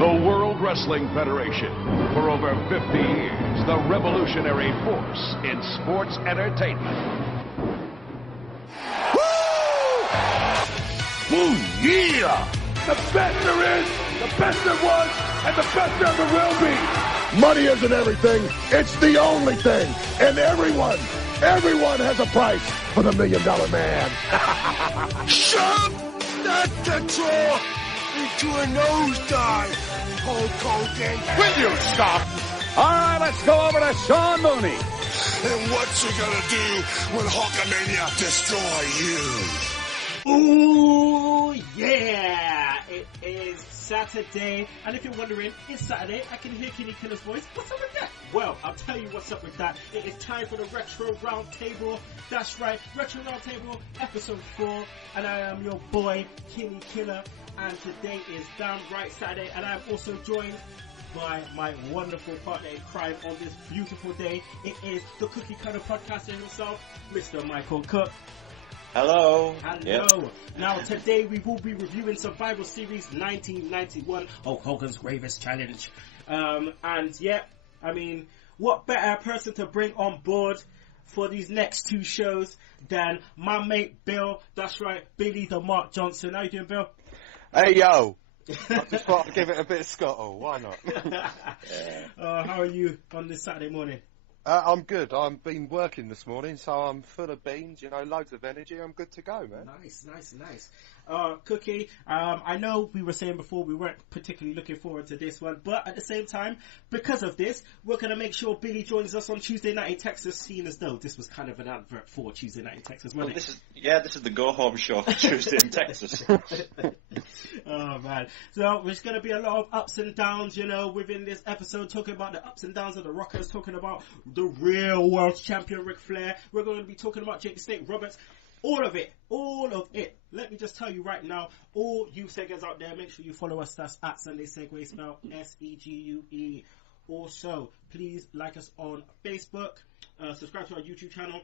The World Wrestling Federation. For over 50 years, the revolutionary force in sports entertainment. Woo, yeah! The best there is, the best there was, and the best there ever will be. Money isn't everything, it's the only thing. And everyone has a price for the $1 Million Man. Shove that control into a nosedive, Hulk Hogan. Will you stop? All right, let's go over to Sean Mooney. And what's he gonna do when Hulkamania destroy you? Ooh, yeah! It is Saturday, and if you're wondering, it's Saturday, I can hear Kinny Killa's voice. What's up with that? Well, I'll tell you what's up with that. It is time for the Retro Roundtable. That's right, Retro Roundtable, episode 4, and I am your boy, Kinny Killa, and today is downright Saturday, and I am also joined by my wonderful partner in crime on this beautiful day. It is the cookie cutter podcaster himself, Mr. Michael Cook. Hello. Hello. Yep. Now today we will be reviewing Survivor Series 1991, Hulk Hogan's Greatest Challenge. And yeah, I mean, what better person to bring on board for these next two shows than my mate Bill? That's right, Billy the Mark Johnson. How you doing, Bill? Hey, yo. I just thought I'd give it a bit of scuttle. Why not? How are you on this Saturday morning? I'm good. I've been working this morning, so I'm full of beans, loads of energy. I'm good to go, man. Nice. Cookie, I know we were saying before we weren't particularly looking forward to this one, but at the same time, because of this, we're going to make sure Billy joins us on Tuesday Night in Texas, seeing as though this was kind of an advert for Tuesday Night in Texas, wasn't it? This is the go-home show for Tuesday in Texas. Oh, man. So, there's going to be a lot of ups and downs, within this episode, talking about the ups and downs of the Rockers, talking about the real world champion Ric Flair. We're going to be talking about Jake the Snake Roberts. All of it. Let me just tell you right now, all you Segues out there, make sure you follow us. That's at Sunday Segue, spelled Segue. Also, please like us on Facebook. Subscribe to our YouTube channel.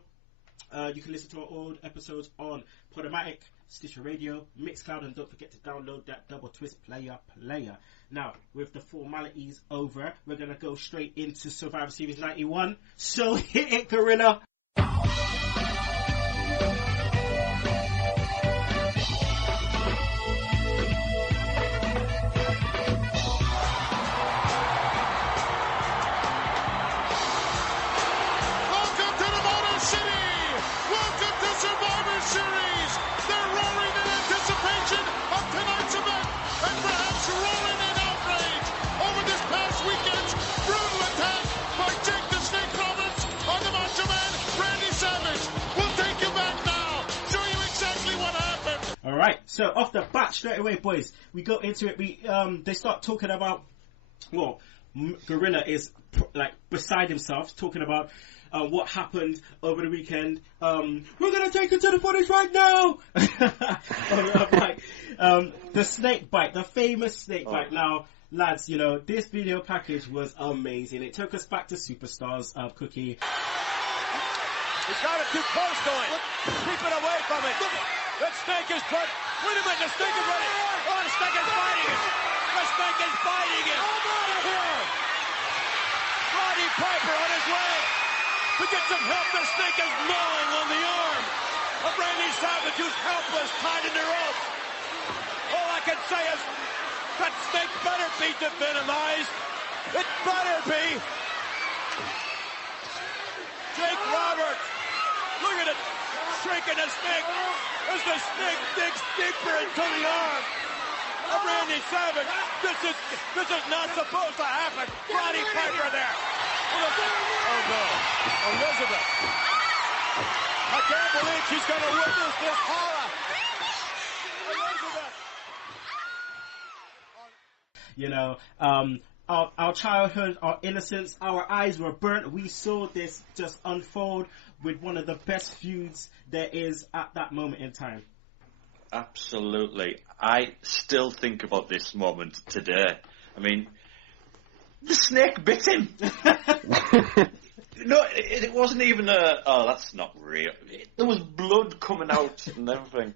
You can listen to our old episodes on Podomatic, Stitcher Radio, Mixcloud, and don't forget to download that Double Twist player. Now, with the formalities over, we're going to go straight into Survivor Series 91. So hit it, Gorilla! Alright, so off the bat straight away, boys, we go into it. They start talking about, Gorilla is beside himself, talking about what happened over the weekend. We're gonna take it to the footage right now. The snake bite, the famous snake bite. Now, lads, this video package was amazing. It took us back to Superstars, Cookie. He's got it too close to it. Keep it away from it. That snake is put. Wait a minute, the snake is ready. Oh, the snake is biting it. The snake is biting it. I'm out of here. Roddy Piper on his way to get some help. The snake is gnawing on the arm of Randy Savage, who's helpless, tied in the rope. All I can say is that snake better be devenomized. It better be. Jake Roberts, look at it, shrinking the snake as the snake digs deeper into the arm of Randy Savage. This is not supposed to happen. Roddy Piper there. Oh no, Elizabeth. I can't believe she's going to witness this horror. Elizabeth. Our childhood, our innocence, our eyes were burnt. We saw this just unfold with one of the best feuds there is at that moment in time. Absolutely. I still think about this moment today. I mean, the snake bit him. No, it wasn't even that's not real. There was blood coming out and everything.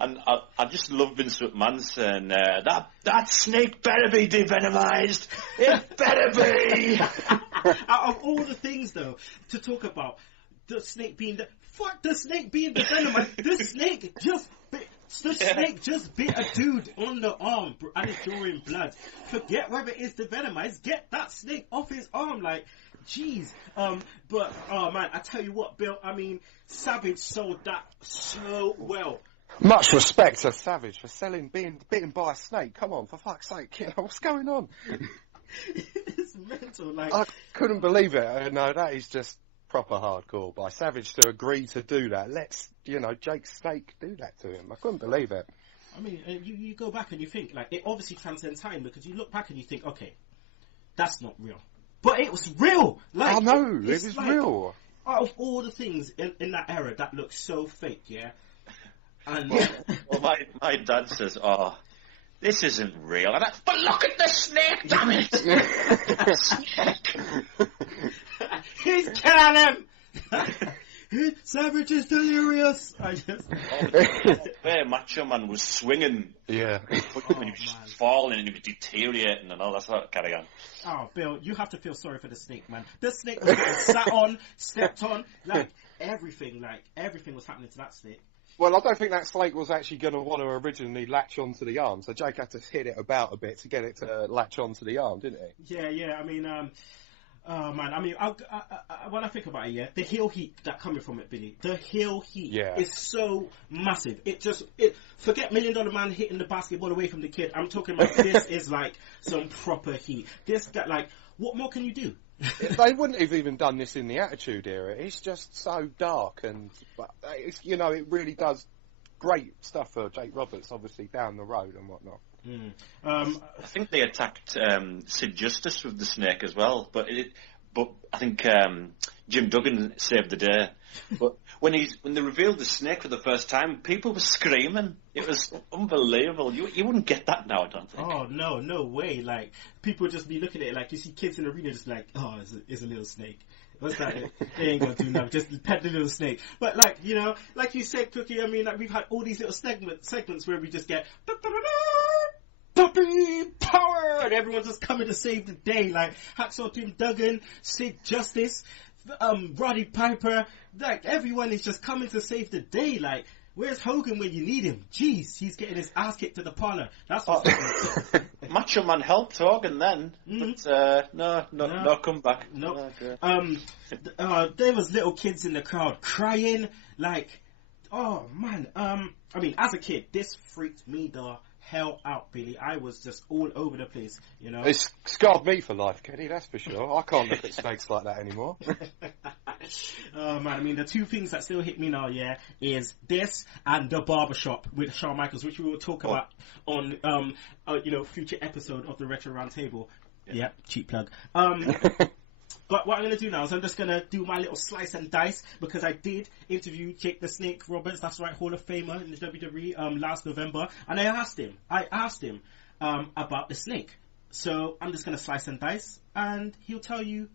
And I just love Vince McMahon saying, that snake better be devenomized. It better be. Out of all the things, though, to talk about, the snake being fuck the snake being devenomized. The snake just bit a dude on the arm and is drawing blood. Forget whether it's devenomized. Get that snake off his arm. Like, jeez. But, oh man, I tell you what, Bill, I mean, Savage sold that so well. Much respect to Savage for being bitten by a snake. Come on, for fuck's sake, what's going on? It's mental, like. I couldn't believe it. No, that is just proper hardcore by Savage to agree to do that. Let's, Jake Snake do that to him. I couldn't believe it. I mean, you go back and you think, like, it obviously transcends time, because you look back and you think, okay, that's not real. But it was real! Like, I know, it is like, real. Out of all the things in that era that looked so fake, yeah? And well, my dad says, this isn't real. But look at the snake, damn it! Snake! He's killing him! Savage is delirious! Macho Man was swinging. Yeah. And he was just falling and he was deteriorating and all that sort of carry on. Oh, Bill, you have to feel sorry for the snake, man. The snake was getting sat on, stepped on, like, everything was happening to that snake. Well, I don't think that snake was actually going to want to originally latch onto the arm, so Jake had to hit it about a bit to get it to latch onto the arm, didn't he? Yeah, I mean, oh man, I mean, when I think about it, yeah, the heel heat that coming from it, Billy, the heel heat is so massive. Forget $1 Million Man hitting the basketball away from the kid. I'm talking about this is like some proper heat. This guy, like, what more can you do? They wouldn't have even done this in the Attitude Era. It's just so dark, and it really does great stuff for Jake Roberts, obviously down the road and whatnot. I think they attacked Sid Justice with the snake as well, but I think Jim Duggan saved the day. But when they revealed the snake for the first time, people were screaming. It was unbelievable. You wouldn't get that now, I don't think. Oh no way! Like, people would just be looking at it like, you see kids in the arena just like, oh, it's a little snake. What's that? They ain't gonna do nothing. Just pet the little snake. But like, like you said, Cookie, I mean, like, we've had all these little segments where we just get power, and everyone's just coming to save the day. Like Hacksaw Jim Duggan, Sid Justice, Roddy Piper. Like, everyone is just coming to save the day. Like, where's Hogan when you need him? Jeez, he's getting his ass kicked to the parlor. That's what's Macho Man helped Hogan then, but no comeback. Nope. There was little kids in the crowd crying. Like, oh man. I mean, as a kid, this freaked me the hell out, Billy. I was just all over the place, It's scarred me for life, Kenny, that's for sure. I can't look at snakes like that anymore. Oh man, I mean, the two things that still hit me now, is this and the barbershop with Shawn Michaels, which we will talk about on, future episode of the Retro Roundtable. Yeah, cheap plug. But what I'm going to do now is I'm just going to do my little slice and dice, because I did interview Jake the Snake Roberts, that's right, Hall of Famer in the WWE, last November, and I asked him about the snake. So I'm just going to slice and dice, and he'll tell you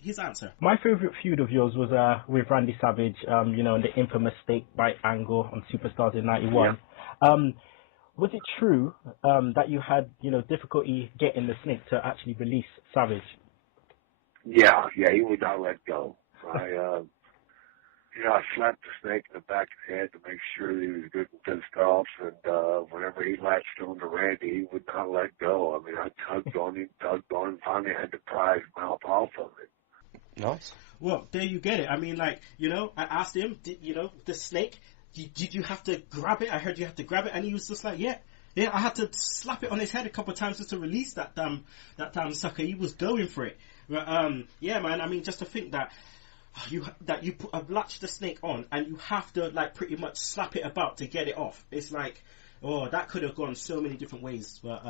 his answer. My favourite feud of yours was with Randy Savage, in the infamous snake bite angle on Superstars in 91. Yeah. Was it true that you had, difficulty getting the snake to actually release Savage? Yeah, he would not let go. I slapped the snake in the back of the head to make sure he was good and pissed off, and whenever he latched on to Randy, he would not let go. I mean, I tugged on him, finally had to pry his mouth off of it. Nice. Well, there you get it. I mean, like, I asked him, the snake, did you have to grab it? I heard you had to grab it, and he was just like, yeah, I had to slap it on his head a couple of times just to release that damn sucker. He was going for it. But, yeah, man, I mean, just to think that you latch the snake on and you have to, like, pretty much slap it about to get it off. It's like, that could have gone so many different ways. But,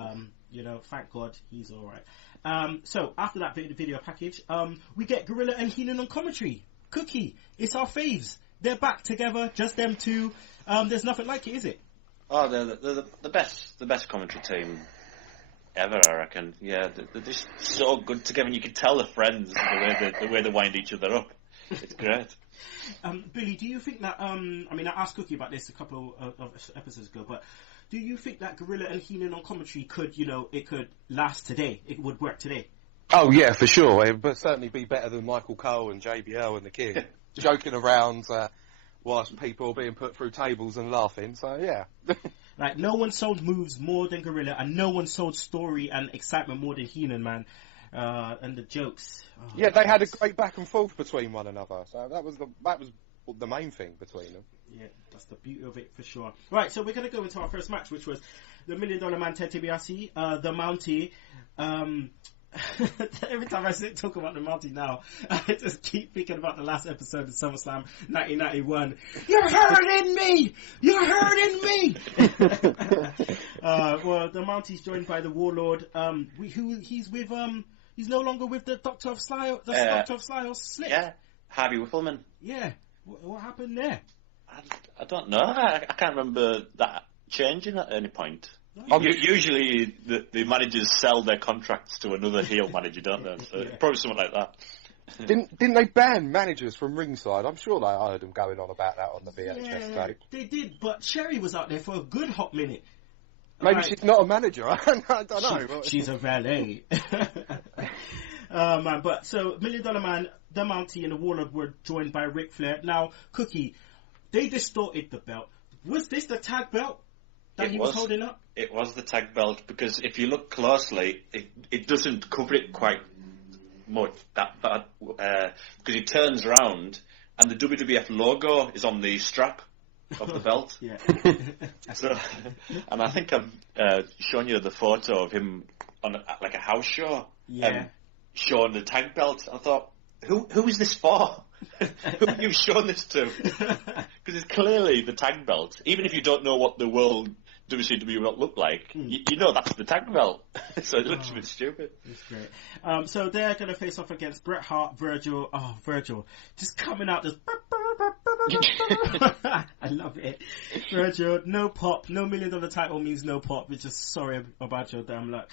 thank God he's all right. So, after that video package, we get Gorilla and Heenan on commentary. Cookie, it's our faves. They're back together, just them two. There's nothing like it, is it? Oh, they're the best commentary team ever, I reckon. Yeah, they're just so good together, and you can tell they're friends the way they wind each other up. It's great. Billy, do you think that, I mean, I asked Cookie about this a couple of episodes ago, but do you think that Gorilla and Heenan on commentary could, it could last today? It would work today? Oh, yeah, for sure. It would certainly be better than Michael Cole and JBL and the King joking around whilst people are being put through tables and laughing. So, yeah. Like, no one sold moves more than Gorilla, and no one sold story and excitement more than Heenan, man. And the jokes. Oh, yeah, they had a great back and forth between one another. So that was the main thing between them. Yeah, that's the beauty of it for sure. Right, so we're going to go into our first match, which was the $1 Million Man Ted DiBiase, the Mountie. Every time I talk about the Mountie now, I just keep thinking about the last episode of SummerSlam 1991. You're hurting me! You're hurting me! Well, the Mountie's joined by the Warlord. He's with he's no longer with the Doctor of Sly, Doctor of Sly or Slick. Yeah, Harvey Whippleman. Yeah, what happened there? I don't know. I can't remember that changing at any point. Usually the managers sell their contracts to another heel manager, don't they? So probably something like that. Didn't they ban managers from ringside? I'm sure I heard them going on about that on the VHS tape. They did, but Sherry was out there for a good hot minute. Maybe she's not a manager. I don't know. She's a valet. Man, but so $1 Million Man, the Mountie, and the Warlord were joined by Ric Flair. Now, Cookie, they distorted the belt. Was this the tag belt that he was holding up? It was the tag belt, because if you look closely, it doesn't cover it quite much. Because he turns around and the WWF logo is on the strap of the belt. Yeah. So, and I think I've shown you the photo of him on like a house show. Yeah. Showing the tag belt. I thought, who is this for? Who have you shown this to? Because it's clearly the tag belt. Even if you don't know what the world WCW belt look like, you know that's the tag belt. So it looks a bit stupid. It's great. So they're going to face off against Bret Hart, Virgil. Oh, Virgil. Just coming out this... I love it. Virgil, no pop. No $1 Million title means no pop. We're just sorry about your damn luck.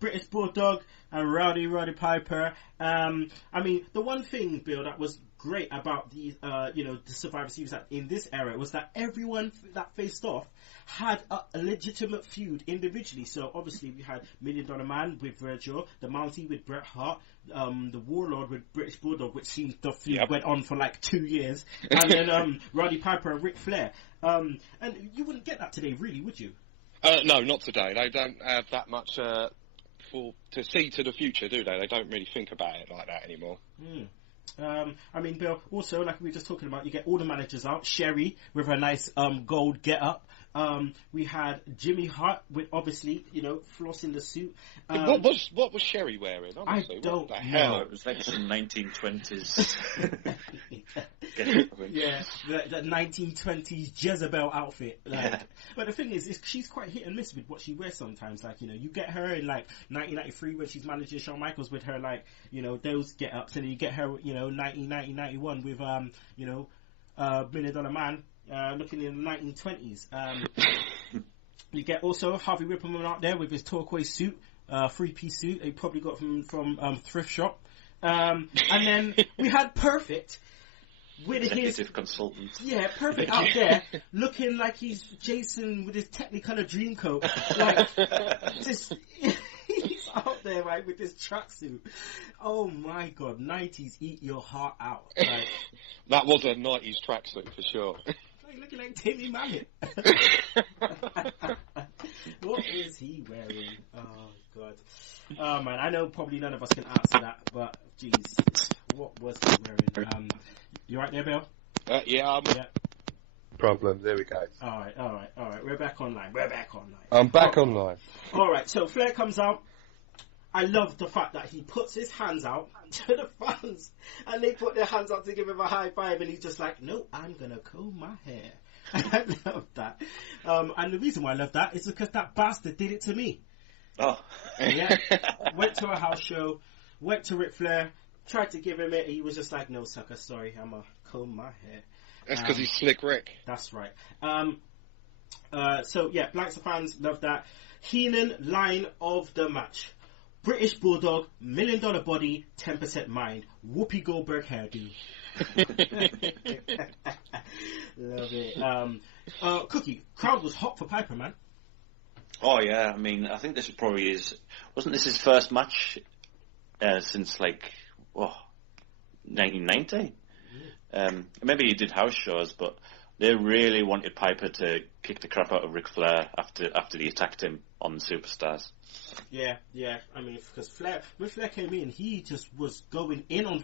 British Bulldog and Rowdy Piper. I mean, the one thing, Bill, that was great about the Survivor Series in this era was that everyone that faced off had a legitimate feud individually. So obviously we had $1 Million Man with Virgil, the Mountie with Bret Hart, the Warlord with British Bulldog, which seems the feud went on for like 2 years, and then Roddy Piper and Ric Flair. And you wouldn't get that today, really, would you? No, not today. They don't have that much to see to the future, do they? They don't really think about it like that anymore. I mean, Bill, also, like we were just talking about, you get all the managers out. Sherry with her nice gold get-up. We had Jimmy Hart with, obviously, flossing the suit. What was Sherry wearing? Honestly? I don't know. It was like some 1920s. Yeah, the 1920s Jezebel outfit. But the thing is, she's quite hit and miss with what she wears sometimes. Like, you get her in like 1993 when she's managing Shawn Michaels with her those get-ups, and then you get her, 1991 with $1 Million Man. Looking in the 1920s. You get also Harvey Whippleman out there with his turquoise suit, 3-piece suit he probably got from thrift shop. And then we had Perfect with executive consultant. Yeah, Perfect out there looking like he's Jason with his Technicolor dream coat. Like, just he's out there, right, with this tracksuit. Oh my God, 90s eat your heart out. Like, that was a 90s tracksuit for sure. Looking like Timmy Mallet. What is he wearing? Oh God. Oh man, I know probably none of us can answer that, but jeez, what was he wearing? You right there, Bill? Yeah. Problem. There we go. All right. We're back online. I'm back online. All right. So Flair comes out. I love the fact that he puts his hands out to the fans, and they put their hands out to give him a high five, and he's just like, no, I'm going to comb my hair. I love that. And the reason why I love that is because that bastard did it to me. Oh. Yeah. Went to a house show, went to Ric Flair, tried to give him it, he was just like, no, sucker, sorry, I'm going to comb my hair. That's because he's Slick Rick. That's right. So, yeah, Blanks of fans love that. Heenan line of the match. British Bulldog, $1 million body, 10% mind. Whoopi Goldberg hairdo. Love it. Cookie, crowd was hot for Piper, man. Oh yeah, I mean, I think this probably wasn't this his first match since 1990? Maybe he did house shows, but they really wanted Piper to kick the crap out of Ric Flair after he attacked him on the Superstars. Yeah. I mean, because when Flair came in, he just was going in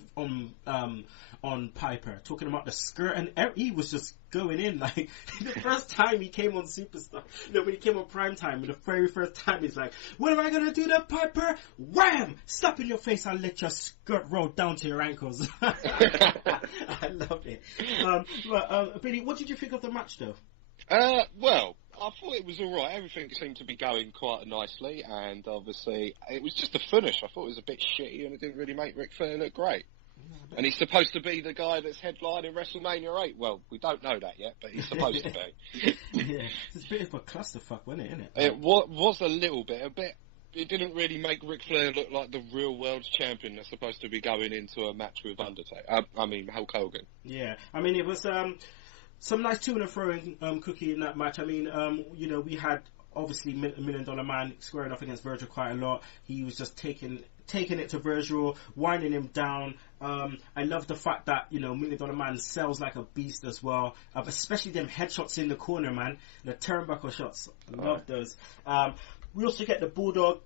on Piper, talking about the skirt, and he was just going in like the first time he came on Superstar. When he came on Primetime, the very first time, he's like, "What am I gonna do to Piper? Wham! Slap in your face! I'll let your skirt roll down to your ankles." I loved it. But Billy, what did you think of the match, though? Well, I thought it was alright. Everything seemed to be going quite nicely, and obviously it was just a finish. I thought it was a bit shitty, and it didn't really make Ric Flair look great. And he's supposed to be the guy that's headlining WrestleMania 8. Well, we don't know that yet, but he's supposed to be. Yeah, it's a bit of a clusterfuck, wasn't it, innit? It was a little bit. It didn't really make Ric Flair look like the real world champion that's supposed to be going into a match with Hulk Hogan. Yeah, I mean, it was some nice to and throwing Cookie in that match. I mean, we had obviously $1 Million Man squaring off against Virgil quite a lot. He was just taking it to Virgil, winding him down. I love the fact that, $1 Million Man sells like a beast as well, especially them headshots in the corner, man. The turnbuckle shots. I love those. We also get the Bulldog,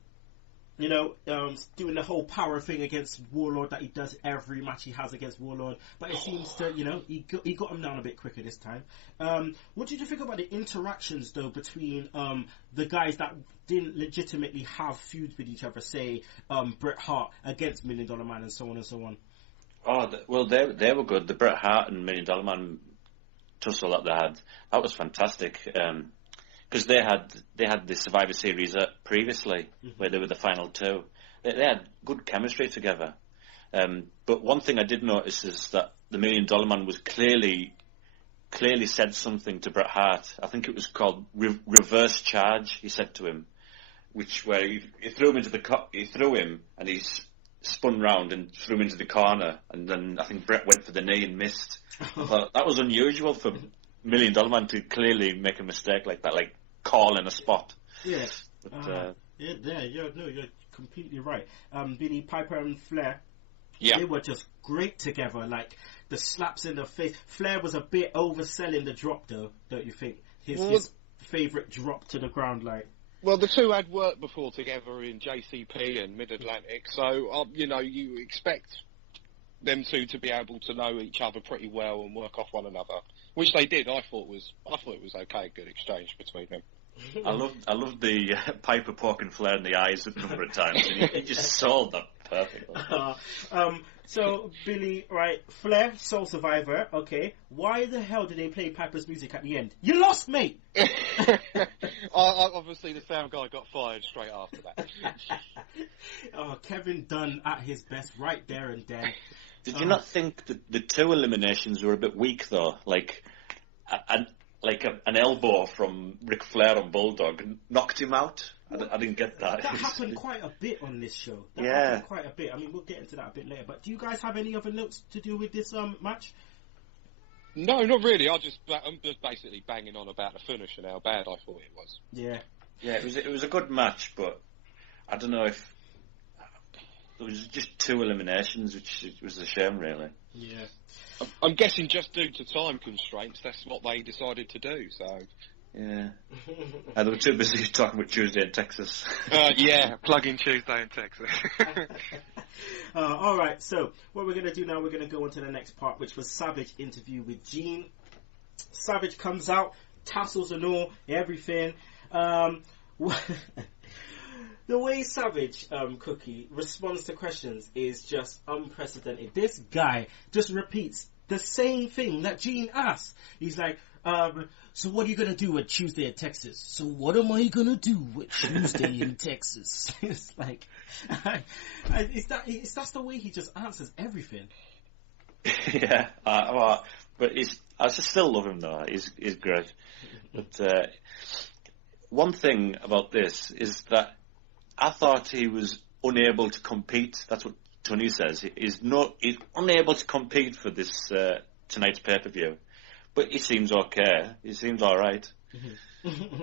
doing the whole power thing against Warlord that he does every match he has against Warlord. But it seems to, he got him down a bit quicker this time. What did you think about the interactions, though, between the guys that didn't legitimately have feuds with each other, say Bret Hart against $1 Million Man and so on and so on? Oh, well, they were good. The Bret Hart and $1 Million Man tussle that they had, that was fantastic. Because they had the Survivor Series previously, where they were the final two. They had good chemistry together. But one thing I did notice is that the $1 Million Man was clearly said something to Bret Hart. I think it was called reverse charge. He said to him, where he threw him and he spun round and threw him into the corner. And then I think Bret went for the knee and missed. I thought that was unusual for $1 Million Man to clearly make a mistake like that, like calling a spot. Yeah. But, you're completely right. Billy, Piper and Flair, they were just great together. Like the slaps in the face. Flair was a bit overselling the drop, though, don't you think? His favourite drop to the ground, like. Well, the two had worked before together in JCP and Mid-Atlantic, so you expect them two to be able to know each other pretty well and work off one another, which they did. I thought it was okay, good exchange between them. I loved the Piper poking Flair in the eyes a number of times, and he just sold that perfectly. So, Billy, right, Flair, Soul Survivor, okay. Why the hell did they play Piper's music at the end? You lost, mate! Obviously, the sound guy got fired straight after that. Kevin Dunn at his best right there and then. Did you not think that the two eliminations were a bit weak, though? Like an elbow from Ric Flair on Bulldog knocked him out? I didn't get that. That happened quite a bit on this show. Happened quite a bit. I mean, we'll get into that a bit later. But do you guys have any other notes to do with this match? No, not really. I'm just basically banging on about the finish and how bad I thought it was. Yeah. Yeah, it was a good match, but I don't know if there was just two eliminations, which was a shame, really. Yeah. I'm guessing just due to time constraints, that's what they decided to do. So. Yeah. They were too busy talking about Tuesday in Texas. Plug-in Tuesday in Texas. All right, so what we're going to do now, we're going to go on to the next part, which was Savage interview with Gene. Savage comes out, tassels and all, everything. The way Savage, Cookie, responds to questions is just unprecedented. This guy just repeats the same thing that Gene asked. He's like, so what are you going to do with Tuesday in Texas? So what am I going to do with Tuesday in Texas? It's like, that's the way he just answers everything. Yeah, but I still love him though. He's great. But one thing about this is that I thought he was unable to compete. That's what Tony says. He's unable to compete for this tonight's pay-per-view. But he seems okay. He seems all right.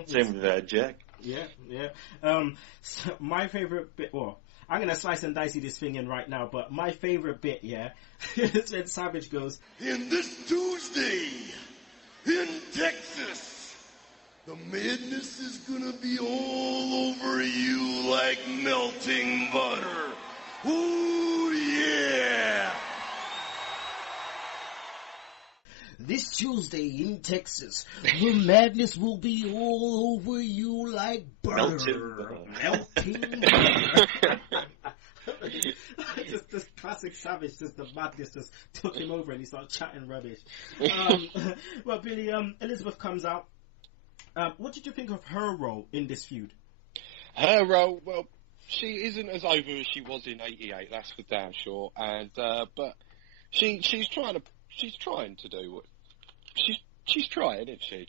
Same with Jack. Yeah. So my favorite bit. Well, I'm gonna slice and dice this thing in right now. But my favorite bit, is when Savage goes, In this Tuesday in Texas, the madness is gonna be all over you like melting butter. Ooh, yeah! This Tuesday in Texas, the madness will be all over you like butter. Melting butter. just classic Savage, just the madness just took him over and he started chatting rubbish. Well, Billy, Elizabeth comes out. What did you think of her role in this feud? Her role, well, she isn't as over as she was in '88. That's for damn sure. And but she's trying to do what she's trying, isn't she?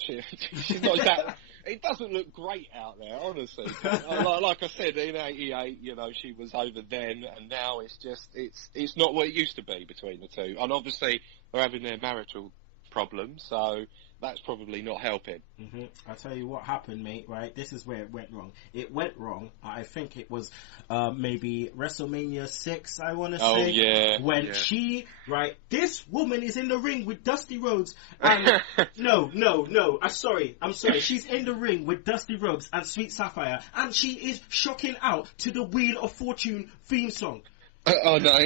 She's not that. It doesn't look great out there, honestly. Like I said, in '88, she was over then, and now it's not what it used to be between the two. And obviously, they're having their marital problems, so that's probably not helping. Mm-hmm. I'll tell you what happened, mate, right? This is where it went wrong. It went wrong, I think it was maybe WrestleMania 6, I want to say. Oh, yeah. When she, right, this woman is in the ring with Dusty Rhodes. And no, I'm sorry. She's in the ring with Dusty Rhodes and Sweet Sapphire, and she is shocking out to the Wheel of Fortune theme song. Oh no.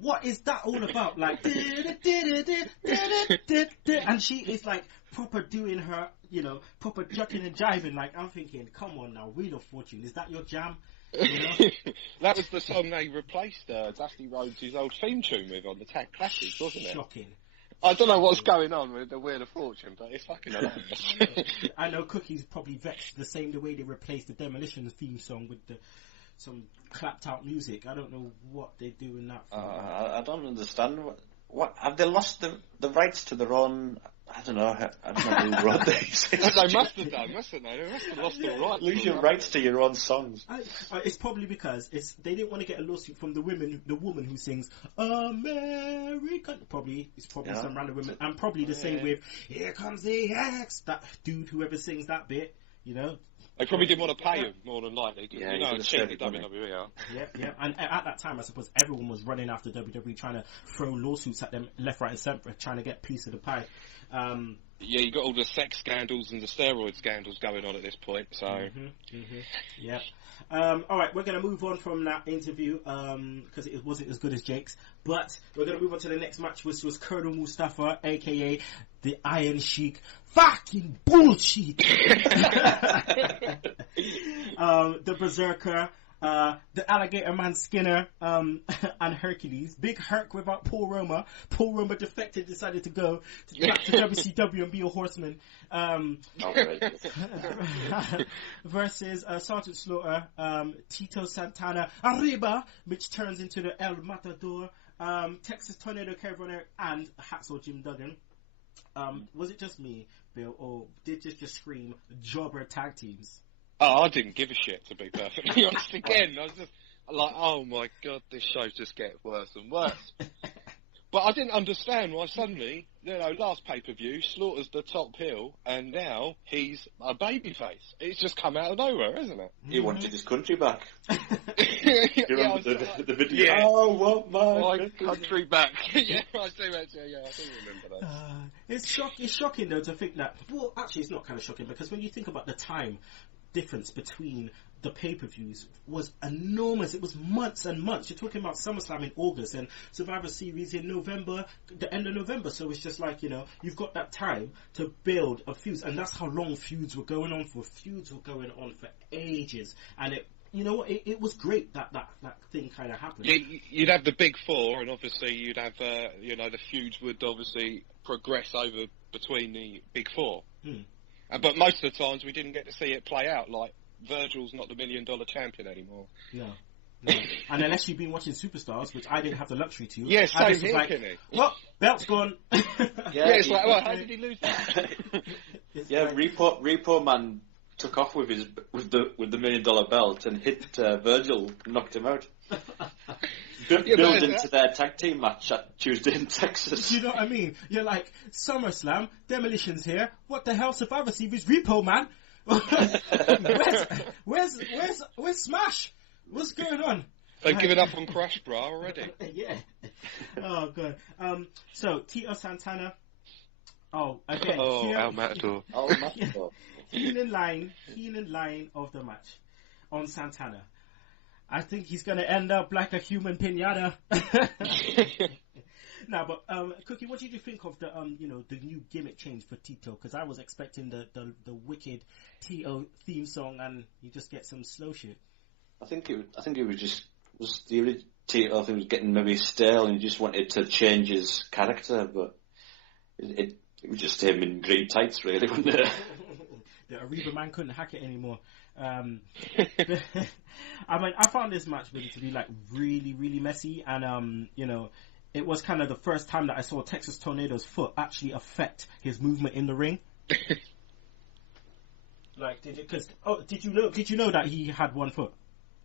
What is that all about? Like, and she is like proper doing her, proper jucking and jiving. Like, I'm thinking, come on now, Wheel of Fortune, is that your jam? That was the song they replaced Dusty Rhodes' old theme tune with on the Tag Classics, wasn't it? Shocking. I don't know what's going on with the Wheel of Fortune, but it's fucking hilarious. I know Cookie's probably vexed the same the way they replaced the Demolition theme song with some clapped out music. I don't know what they do in that. I don't understand. What have they lost the rights to their own? I don't know who wrote these. They must have done, mustn't they? They must have lost the rights. Lose your rights to your own songs. It's probably because they didn't want to get a lawsuit from the woman who sings American. It's probably some random women, and probably the same with Here Comes the X. That dude, whoever sings that bit, They probably didn't want to pay him, more than likely. Yeah, cheap the WWE are. Yeah. And at that time, I suppose everyone was running after WWE, trying to throw lawsuits at them left, right, and centre, trying to get a piece of the pie. Yeah, you got all the sex scandals and the steroid scandals going on at this point. So. Yeah. All right, we're going to move on from that interview because it wasn't as good as Jake's. But we're going to move on to the next match, which was Colonel Mustafa, a.k.a. the Iron Sheik. Fucking bullshit! The Berserker, the Alligator Man Skinner, and Hercules. Big Herc without Paul Roma. Paul Roma defected, decided to go back to WCW and be a horseman. Versus Sergeant Slaughter, Tito Santana, Arriba, which turns into the El Matador, Texas Tornado, Kevin and Hacksaw Jim Duggan. Was it just me, Bill, or did just scream jobber tag teams? Oh, I didn't give a shit, to be perfectly honest. Again, I was just like, oh my god, this show just gets worse and worse. But I didn't understand why suddenly, last pay-per-view, Slaughter's the top heel, and now he's a babyface. It's just come out of nowhere, isn't it? He wanted his country back. You remember the video? Yeah. Oh, what my country back. Yeah, I do actually. Yeah, I do remember that. It's shocking though to think that. Well, actually, it's not kind of shocking because when you think about the time difference between the pay-per-views was enormous. It was months and months. You're talking about SummerSlam in August and Survivor Series in November, the end of November. So it's just like, you've got that time to build a feud, and that's how long feuds were going on for. Feuds were going on for ages, and it was great that thing kind of happened. You'd have the big four, and obviously you'd have, the feuds would obviously progress over between the big four. But most of the times we didn't get to see it play out. Like, Virgil's not the $1 million champion anymore. No. And unless you've been watching Superstars, which I didn't have the luxury to. Yeah, same here, Kenny. Well, belt's gone. It's like, well, how did he lose that? Repo Man took off with the $1 million belt and hit Virgil, and knocked him out. Build into their tag team match at Tuesday in Texas. You know what I mean? You're like, SummerSlam, Demolition's here. What the hell? Survivor Series, Repo Man. Where's Smash? What's going on? They've given up on Crush Bra already. Yeah. Oh god. So Tito Santana. Oh, again. Oh, El Matador. Keen in line of the match on Santana. I think he's going to end up like a human pinata. No, but Cookie, what did you think of the the new gimmick change for Tito? Because I was expecting the wicked Tito theme song, and you just get some slow shit. I think it was the original Tito thing was getting maybe stale, and he just wanted to change his character, but it was just him in green tights, really, wasn't it? The Ariba man couldn't hack it anymore. I mean, I found this match really to be like really, really messy, and it was kind of the first time that I saw Texas Tornado's foot actually affect his movement in the ring. Like, did you know that he had one foot?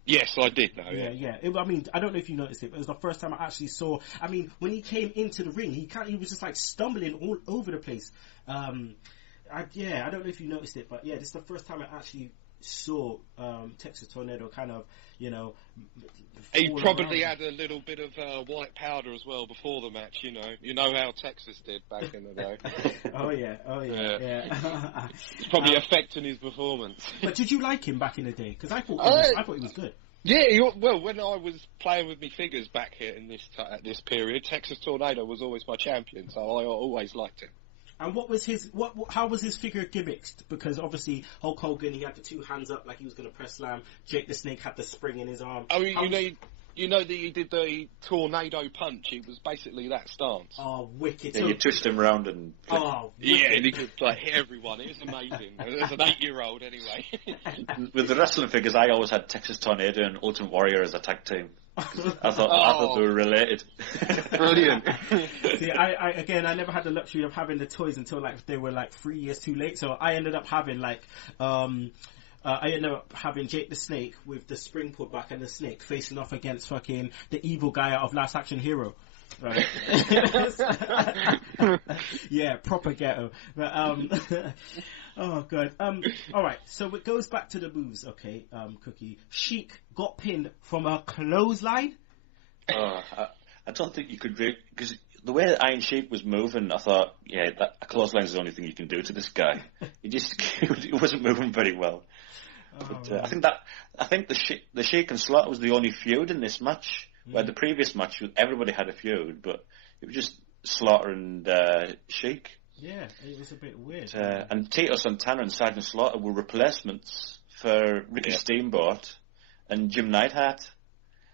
Yes, I did know. Yeah. I mean, I don't know if you noticed it, but it was the first time I actually saw. I mean, when he came into the ring, he was just like stumbling all over the place. I don't know if you noticed it, but yeah, this is the first time I actually saw Texas Tornado kind of, he probably had a little bit of white powder as well before the match. You know how Texas did back in the day. Oh yeah. It's probably affecting his performance. But did you like him back in the day? Because I thought he was good. Yeah, well, when I was playing with me figures back here in at this period, Texas Tornado was always my champion, so I always liked him. And what was how was his figure gimmicked? Because obviously Hulk Hogan, he had the two hands up like he was going to press slam. Jake the Snake had the spring in his arm. Oh, he did the tornado punch. It was basically that stance. Oh, wicked! Yeah, you twist him round and. Yeah, and he could hit everyone. It was amazing. As an 8-year-old, anyway. With the wrestling figures, I always had Texas Tornado and Ultimate Warrior as a tag team. I thought they were related. Brilliant. See, I never had the luxury of having the toys until they were 3 years too late. So I ended up having Jake the Snake with the spring put back and the snake facing off against fucking the evil guy out of Last Action Hero. Right. Yeah, proper ghetto. But oh god. All right. So it goes back to the moves. Okay. Cookie. Sheik got pinned from a clothesline. I don't think you could because the way that Iron Sheik was moving, I thought, a clothesline is the only thing you can do to this guy. He wasn't moving very well. But, I think the Sheik and Slaughter was the only feud in this match. Where the previous match, everybody had a feud, but it was just Slaughter and Sheik. Yeah, it was a bit weird. And Tito Santana and Sergeant Slaughter were replacements for Ricky Steamboat and Jim Neidhart.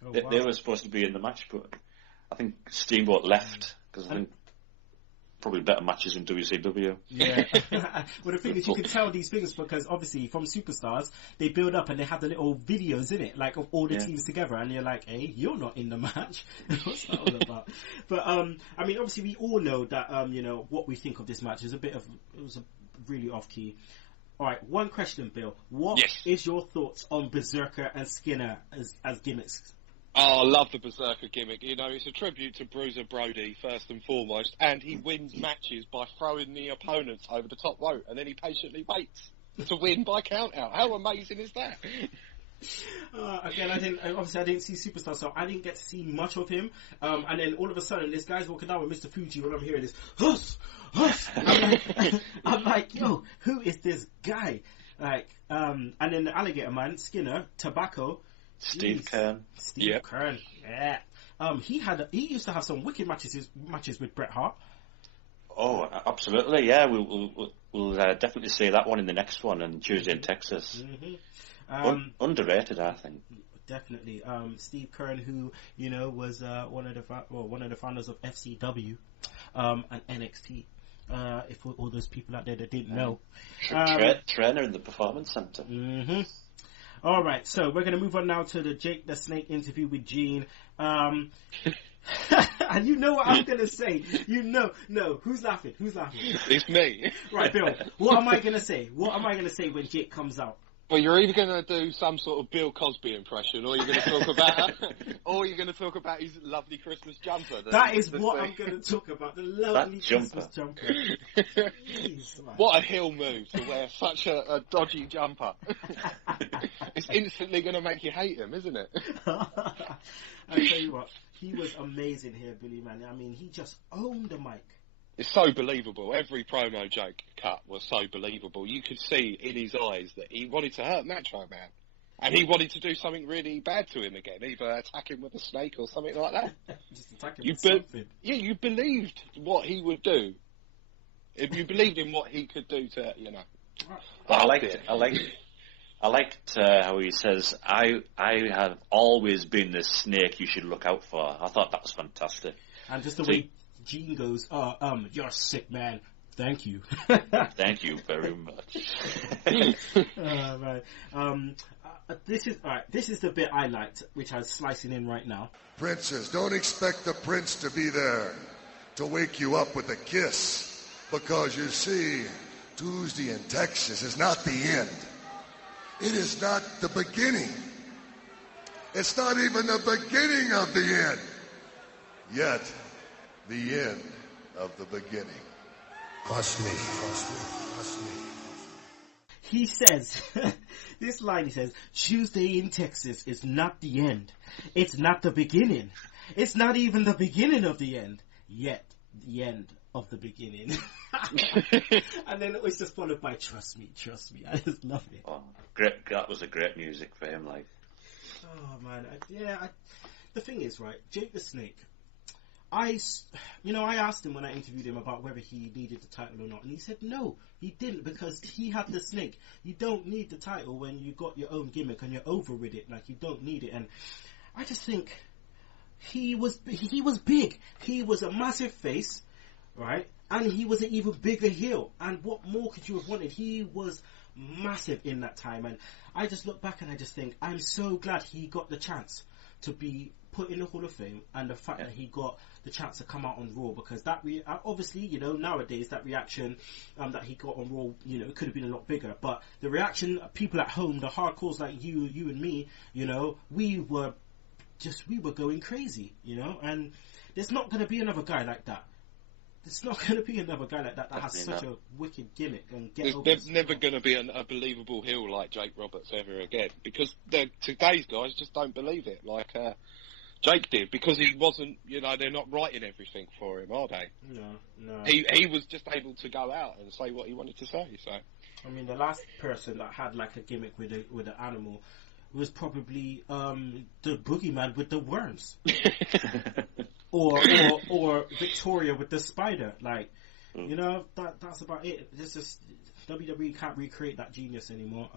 Oh, wow. They were supposed to be in the match, but I think Steamboat left because I think probably better matches in WCW. Yeah. Well, the thing is, you can tell these things because obviously from Superstars, they build up and they have the little videos in it, of all the teams together, and you're like, hey, you're not in the match. What's that all about? But, obviously we all know that, what we think of this match is it was a really off-key. Alright, one question, Bill. What is your thoughts on Berserker and Skinner as gimmicks? Oh, I love the Berserker gimmick. It's a tribute to Bruiser Brody, first and foremost, and he wins matches by throwing the opponents over the top rope, and then he patiently waits to win by count-out. How amazing is that? Again, I didn't see Superstar, so I didn't get to see much of him. And then all of a sudden, this guy's walking down with Mr. Fuji, when I'm hearing this, huss! I'm like, yo, who is this guy? And then the alligator man, Skinner, Tobacco, Steve Kern. Kern. Yeah. He used to have some wicked matches with Bret Hart. Oh, absolutely. Yeah, we'll definitely see that one in the next one on Tuesday in Texas. Mm-hmm. Underrated, I think. Definitely. Steve Kern, who was one of the founders of FCW and NXT. If all those people out there that didn't know, trainer in the Performance Center. Mm-hmm. All right, so we're going to move on now to the Jake the Snake interview with Gene. And you know what I'm going to say. No, who's laughing? It's me. Right, Bill, what am I going to say? What am I going to say when Jake comes out? Well, you're either going to do some sort of Bill Cosby impression, or you're going to talk about, his lovely Christmas jumper. That is what I'm going to talk about. The lovely Christmas jumper. Jeez, what a heel move to wear such a dodgy jumper. It's instantly going to make you hate him, isn't it? I tell you what, he was amazing here, Billy, man. I mean, he just owned the mic. It's so believable. Every promo Jake cut was so believable. You could see in his eyes that he wanted to hurt Macho Man. And he wanted to do something really bad to him again, either attack him with a snake or something like that. Just attack him with something. Yeah, you believed what he would do. If you believed in what he could do to, you know. I liked how he says, I have always been the snake you should look out for. I thought that was fantastic. And just the way Gene goes, you're a sick man. Thank you. Thank you very much. Right. This is the bit I liked, which I'm slicing in right now. Princess, don't expect the prince to be there to wake you up with a kiss. Because you see, Tuesday in Texas is not the end. It is not the beginning. It's not even the beginning of the end. Yet, the end of the beginning. Trust me. He says, this line he says, Tuesday in Texas is not the end. It's not the beginning. It's not even the beginning of the end. Yet, the end of the beginning. And then it was just followed by trust me. I just love it. Oh, great. That was a great music for him, like. Oh man, the thing is, right, Jake the Snake, I asked him when I interviewed him about whether he needed the title or not, and he said no, he didn't, because he had the Snake. You don't need the title when you got your own gimmick and you're over with it. Like, you don't need it. And I just think he was big. He was a massive face, right? And he was an even bigger heel. And what more could you have wanted? He was massive in that time. And I just look back and I just think, I'm so glad he got the chance to be put in the Hall of Fame, and the fact that he got the chance to come out on Raw, because that obviously, nowadays that reaction that he got on Raw, it could have been a lot bigger. But the reaction, people at home, the hardcores like you and me, we were going crazy, and there's not going to be another guy like that. There's not going to be another guy like that has such a wicked gimmick and There's never going to be a believable heel like Jake Roberts ever again, because today's guys just don't believe it like Jake did, because he wasn't, they're not writing everything for him, are they? No. He was just able to go out and say what he wanted to say. So, I mean, the last person that had like a gimmick with an animal was probably the boogeyman with the worms. or Victoria with the spider, like, that's about it. This is WWE can't recreate that genius anymore.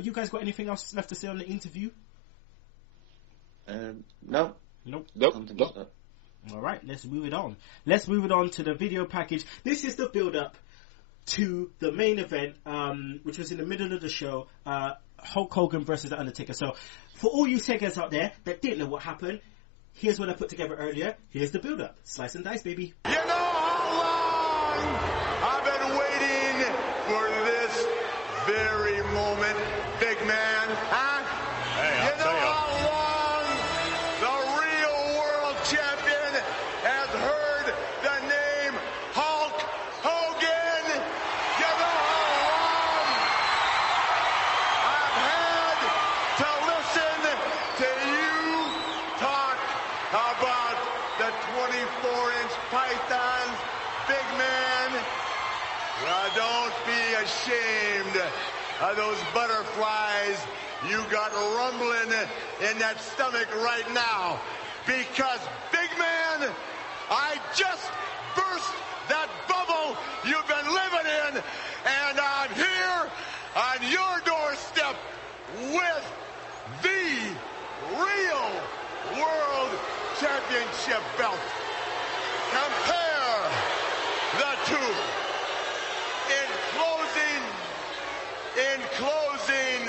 You guys got anything else left to say on the interview? No. Nope. All right, let's move it on. Let's move it on to the video package. This is the build-up to the main event, which was in the middle of the show. Hulk Hogan versus The Undertaker. So, for all you Seggers out there that didn't know what happened, here's what I put together earlier. Here's the build-up. Slice and dice, baby. You know how long I've been waiting for this very moment, big man, huh? Hey, you know how long the real world champion has heard the name Hulk Hogan? You know how long I've had to listen to you talk about the 24-inch pythons, big man. Now don't be ashamed of those butterflies you got rumbling in that stomach right now. Because, big man, I just burst that bubble you've been living in, and I'm here on your doorstep with the real World Championship belt. Compare the two. In closing,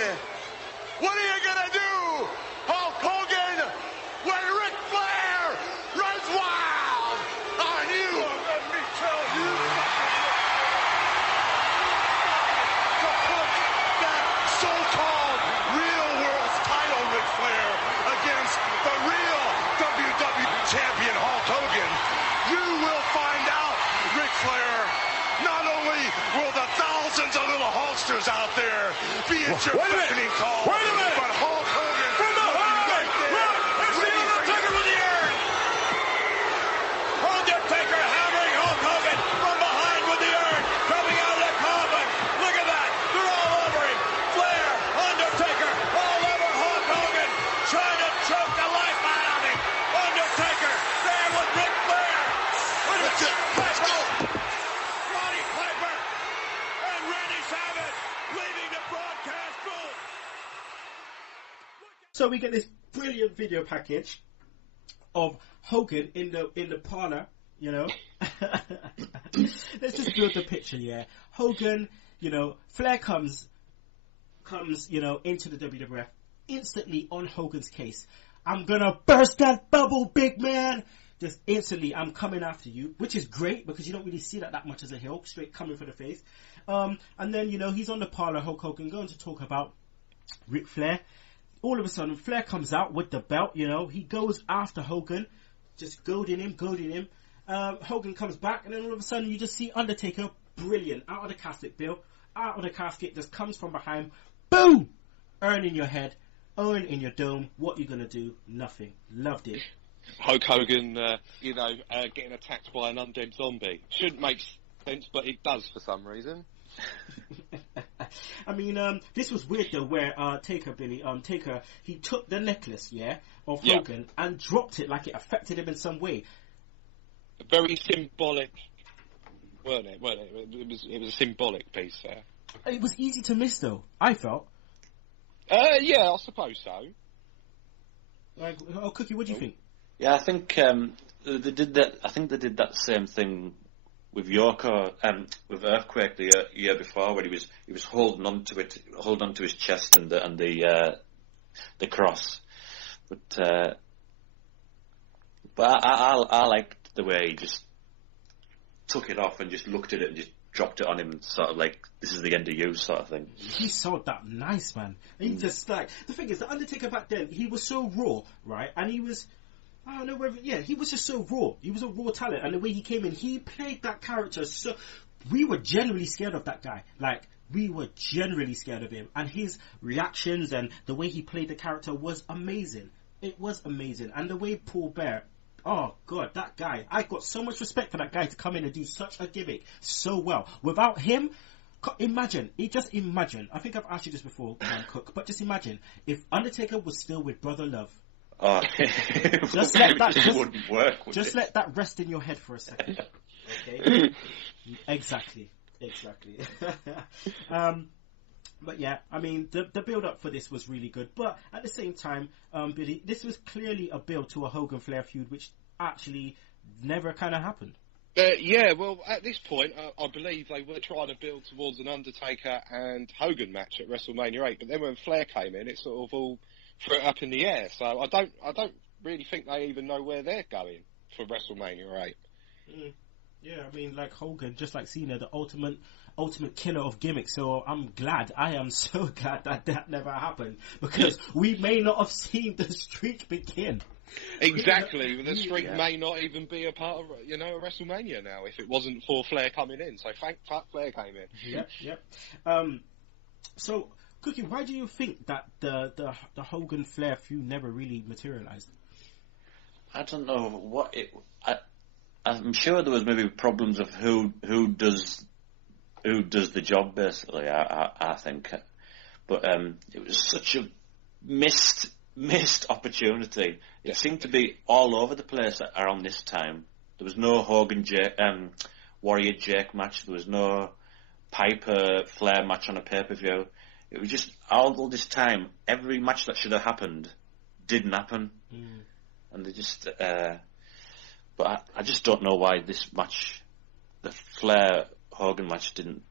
what are you gonna do, Hulk Hogan, when Ric Flair runs wild? it's your beckoning call. Wait a minute. But Hulk Hogan From behind. right there. Look, it's the Undertaker with the urn. Undertaker hammering Hulk Hogan from behind with the urn, coming out of the coffin. Look at that. They're all over him. Flair, Undertaker, all over Hulk Hogan, trying to choke the life out of him. Undertaker, there with Ric Flair. Wait a minute. Let's go. Roddy Piper and Randy Savage leaving the broadcast booth. So we get this brilliant video package of Hogan in the parlor, you know. Let's just build the picture, yeah. Hogan, you know, Flair comes, you know, into the WWF instantly on Hogan's case. I'm gonna burst that bubble, big man. Just instantly, I'm coming after you, which is great because you don't really see that much as a heel, straight coming for the face. And then, you know, he's on the parlor, Hulk Hogan, going to talk about Ric Flair. All of a sudden, Flair comes out with the belt, you know, he goes after Hogan, just goading him. Hogan comes back, and then all of a sudden, you just see Undertaker, brilliant, out of the casket, Bill, out of the casket, just comes from behind, boom, urn in your head, urn in your dome, what you gonna do? Nothing. Loved it. Hulk Hogan, getting attacked by an undead zombie. Shouldn't make sense, but it does for some reason. I mean, this was weird though, where Taker, he took the necklace, of Hogan and dropped it like it affected him in some way. Very symbolic, weren't it? It was a symbolic piece there. It was easy to miss though, I felt. Yeah, I suppose so. Like, Cookie, what do you think? Yeah, I think they did that. I think they did that same thing with Yoko, with Earthquake the year before, where he was holding on to his chest and the cross. But I liked the way he just took it off and just looked at it and just dropped it on him, and sort of like, this is the end of you, sort of thing. He sold that nice, man. He just like, the thing is, the Undertaker back then, he was so raw, right? And he was, I don't know whether, he was just so raw. He was a raw talent, and the way he came in, he played that character so. We were generally scared of that guy. Like, we were generally scared of him, and his reactions and the way he played the character was amazing. It was amazing, and the way Paul Bear. Oh, God, that guy. I got so much respect for that guy to come in and do such a gimmick so well. Without him, imagine. I think I've asked you this before, Cook, but just imagine if Undertaker was still with Brother Love. Oh, just let that wouldn't work. Just let that rest in your head for a second. Okay? Exactly. But yeah, I mean, the build-up for this was really good. But at the same time, Billy, this was clearly a build to a Hogan-Flair feud, which actually never kind of happened. Yeah, well, at this point, I believe they were trying to build towards an Undertaker and Hogan match at WrestleMania 8. But then when Flair came in, it sort of all threw it up in the air. So I don't really think they even know where they're going for WrestleMania 8. Yeah, I mean, like Hogan, just like Cena, the ultimate killer of gimmicks. So I am so glad that never happened, because we may not have seen the streak begin. Exactly, the streak may not even be a part of a WrestleMania now if it wasn't for Flair coming in. So thank Flair came in. Yep. So Cookie, why do you think that the Hogan Flair feud never really materialized? I don't know what it. I'm sure there was maybe problems of who does the job, basically. I think, but it was such a missed opportunity. It seemed to be all over the place around this time. There was no Hogan Warrior Jake match. There was no Piper Flair match on a pay-per-view. It was just all this time. Every match that should have happened didn't happen, and they just. But I just don't know why this match, the Flair Hogan match, didn't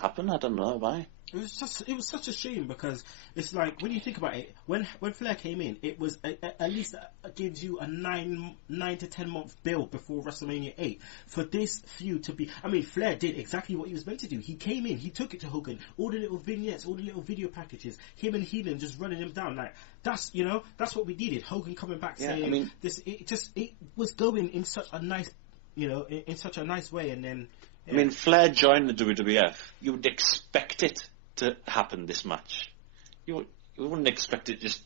happen. I don't know why. It was such a shame, because it's like, when you think about it, when Flair came in, it was at least gives you a 9 to 10 month build before WrestleMania 8 for this feud to be. I mean, Flair did exactly what he was meant to do. He came in, he took it to Hogan, all the little vignettes, all the little video packages, him and Heenan just running him down. Like, that's what we needed. Hogan coming back saying, I mean, this. It was going in such a nice, in such a nice way, and then. I mean, Flair joined the WWF. You would expect it to happen, this match? You wouldn't expect it just...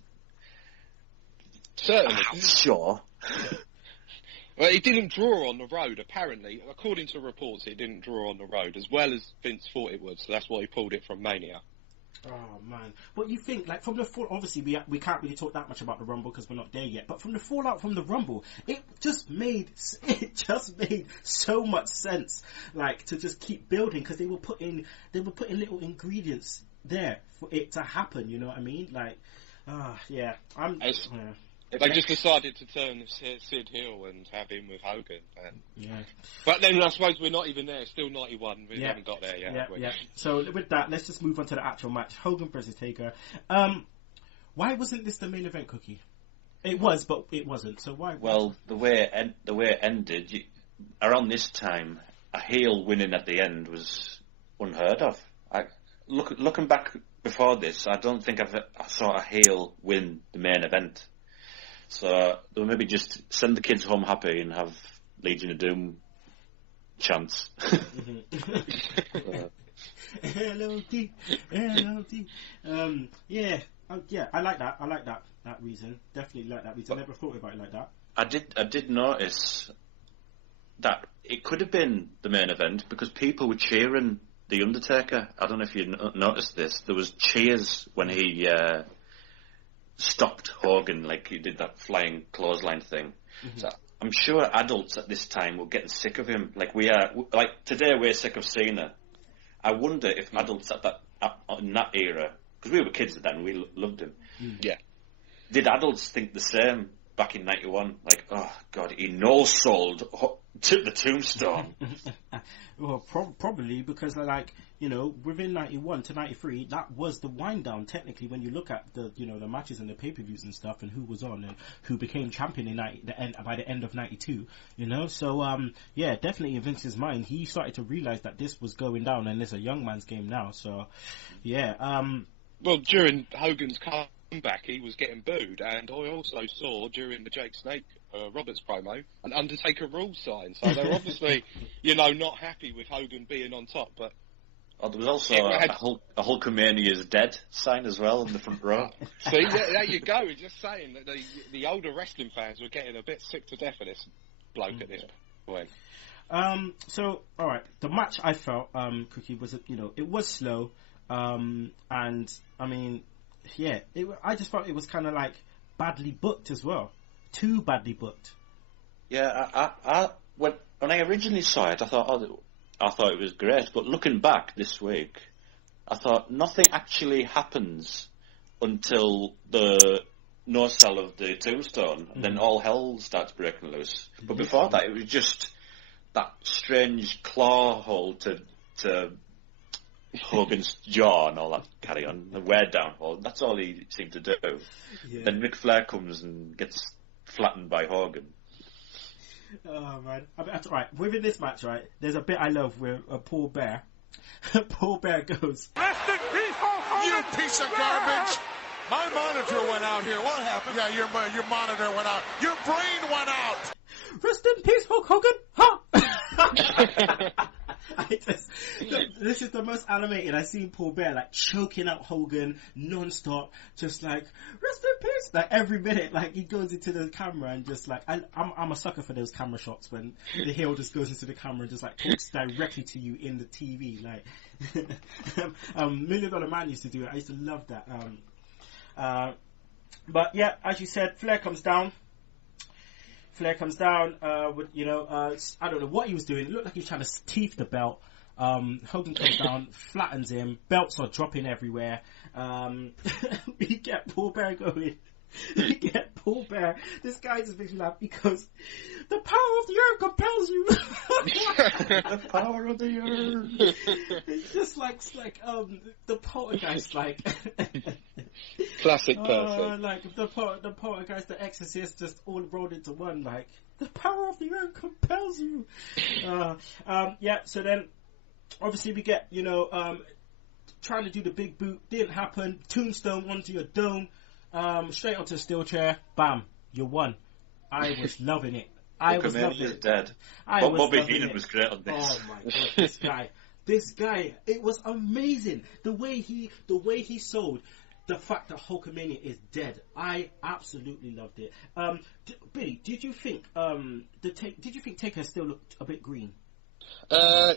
Certainly. Sure. Well, he didn't draw on the road, apparently. According to reports, he didn't draw on the road, as well as Vince thought it would, so that's why he pulled it from Mania. Oh, man. What you think, like, from the fall... Obviously, we can't really talk that much about the Rumble because we're not there yet, but from the fallout from the Rumble, it just made so much sense, like, to just keep building, because they were putting little ingredients there for it to happen, you know what I mean? Like, yeah. They just decided to turn Sid heel and have him with Hogan. Yeah. But then I suppose we're not even there. Still 91. We haven't got there yet, have we? Yeah. So with that, let's just move on to the actual match. Hogan versus Taker. Why wasn't this the main event, Cookie? It was, but it wasn't. So why? Well, the way it ended, around this time, a heel winning at the end was unheard of. Looking back before this, I don't think I saw a heel win the main event. So they'll maybe just send the kids home happy and have Legion of Doom chants. LOD. Yeah, I like that. I like that reason. Definitely like that reason. I never thought about it like that. I did notice that it could have been the main event because people were cheering The Undertaker. I don't know if you noticed this. There was cheers when he stopped Hogan, like he did that flying clothesline thing. Mm-hmm. So I'm sure adults at this time were getting sick of him. Like we are, like today we're sick of Cena. I wonder if adults in that era, because we were kids then, we loved him. Yeah. Did adults think the same back in 91? Like, oh God, he no-sold to the tombstone. Well, probably because, like, you know, within 91 to 93, that was the wind down. Technically, when you look at the, you know, the matches and the pay-per-views and stuff, and who was on and who became champion by the end of 92, you know. So, yeah, definitely in Vince's mind, he started to realize that this was going down, and it's a young man's game now. So, yeah. Well, during Hogan's comeback, he was getting booed, and I also saw during the Jake Snake Roberts promo an Undertaker rules sign. So they're obviously, you know, not happy with Hogan being on top. But there was also a Hulkamania is dead sign as well in the front row. See, there you go. We're just saying that the older wrestling fans were getting a bit sick to death of this bloke at this point. So, all right, the match I felt, Cookie, was, you know, it was slow, and I mean, yeah, I just felt it was kind of like badly booked as well. Too badly booked. Yeah, when I originally saw it, I thought it was great. But looking back this week, I thought nothing actually happens until the no-sell of the tombstone. And then all hell starts breaking loose. But before that, it was just that strange claw hold to Hogan's jaw and all that carry on, the wear down hold. That's all he seemed to do. Yeah. Then Ric Flair comes and gets flattened by Hogan. Oh man! Right, within this match, right, there's a bit I love where Paul Bear, Paul Bear goes, "Rest in peace, Hulk Hogan! You piece of garbage! My monitor went out here. What happened? Yeah, your monitor went out. Your brain went out. Rest in peace, Hulk Hogan! Ha!" This is the most animated I've seen Paul Bear, like choking out Hogan non-stop, just like rest in peace, like every minute, like he goes into the camera and just like I'm a sucker for those camera shots when the heel just goes into the camera and just like talks directly to you in the TV, like $1 Million Man used to do it. I used to love that. But yeah, as you said, Flair comes down with, you know, I don't know what he was doing. It looked like he was trying to teeth the belt. Hogan comes down, flattens him. Belts are dropping everywhere. We get Paul Bear going. This guy just makes me laugh because the power of the earth compels you. The power of the earth. It's just like the poltergeist, like classic person. Like the poltergeist, the Exorcist, just all rolled into one. Like the power of the earth compels you. Yeah. So then, obviously, we get, you know, trying to do the big boot, didn't happen. Tombstone onto your dome. Straight onto a steel chair, bam, you won. I was loving it. I was loving it. Dead. Bobby Heenan was great on this. Oh my god, this guy. This guy, it was amazing. The way he sold the fact that Hulkamania is dead. I absolutely loved it. Billy, did you think Taker still looked a bit green?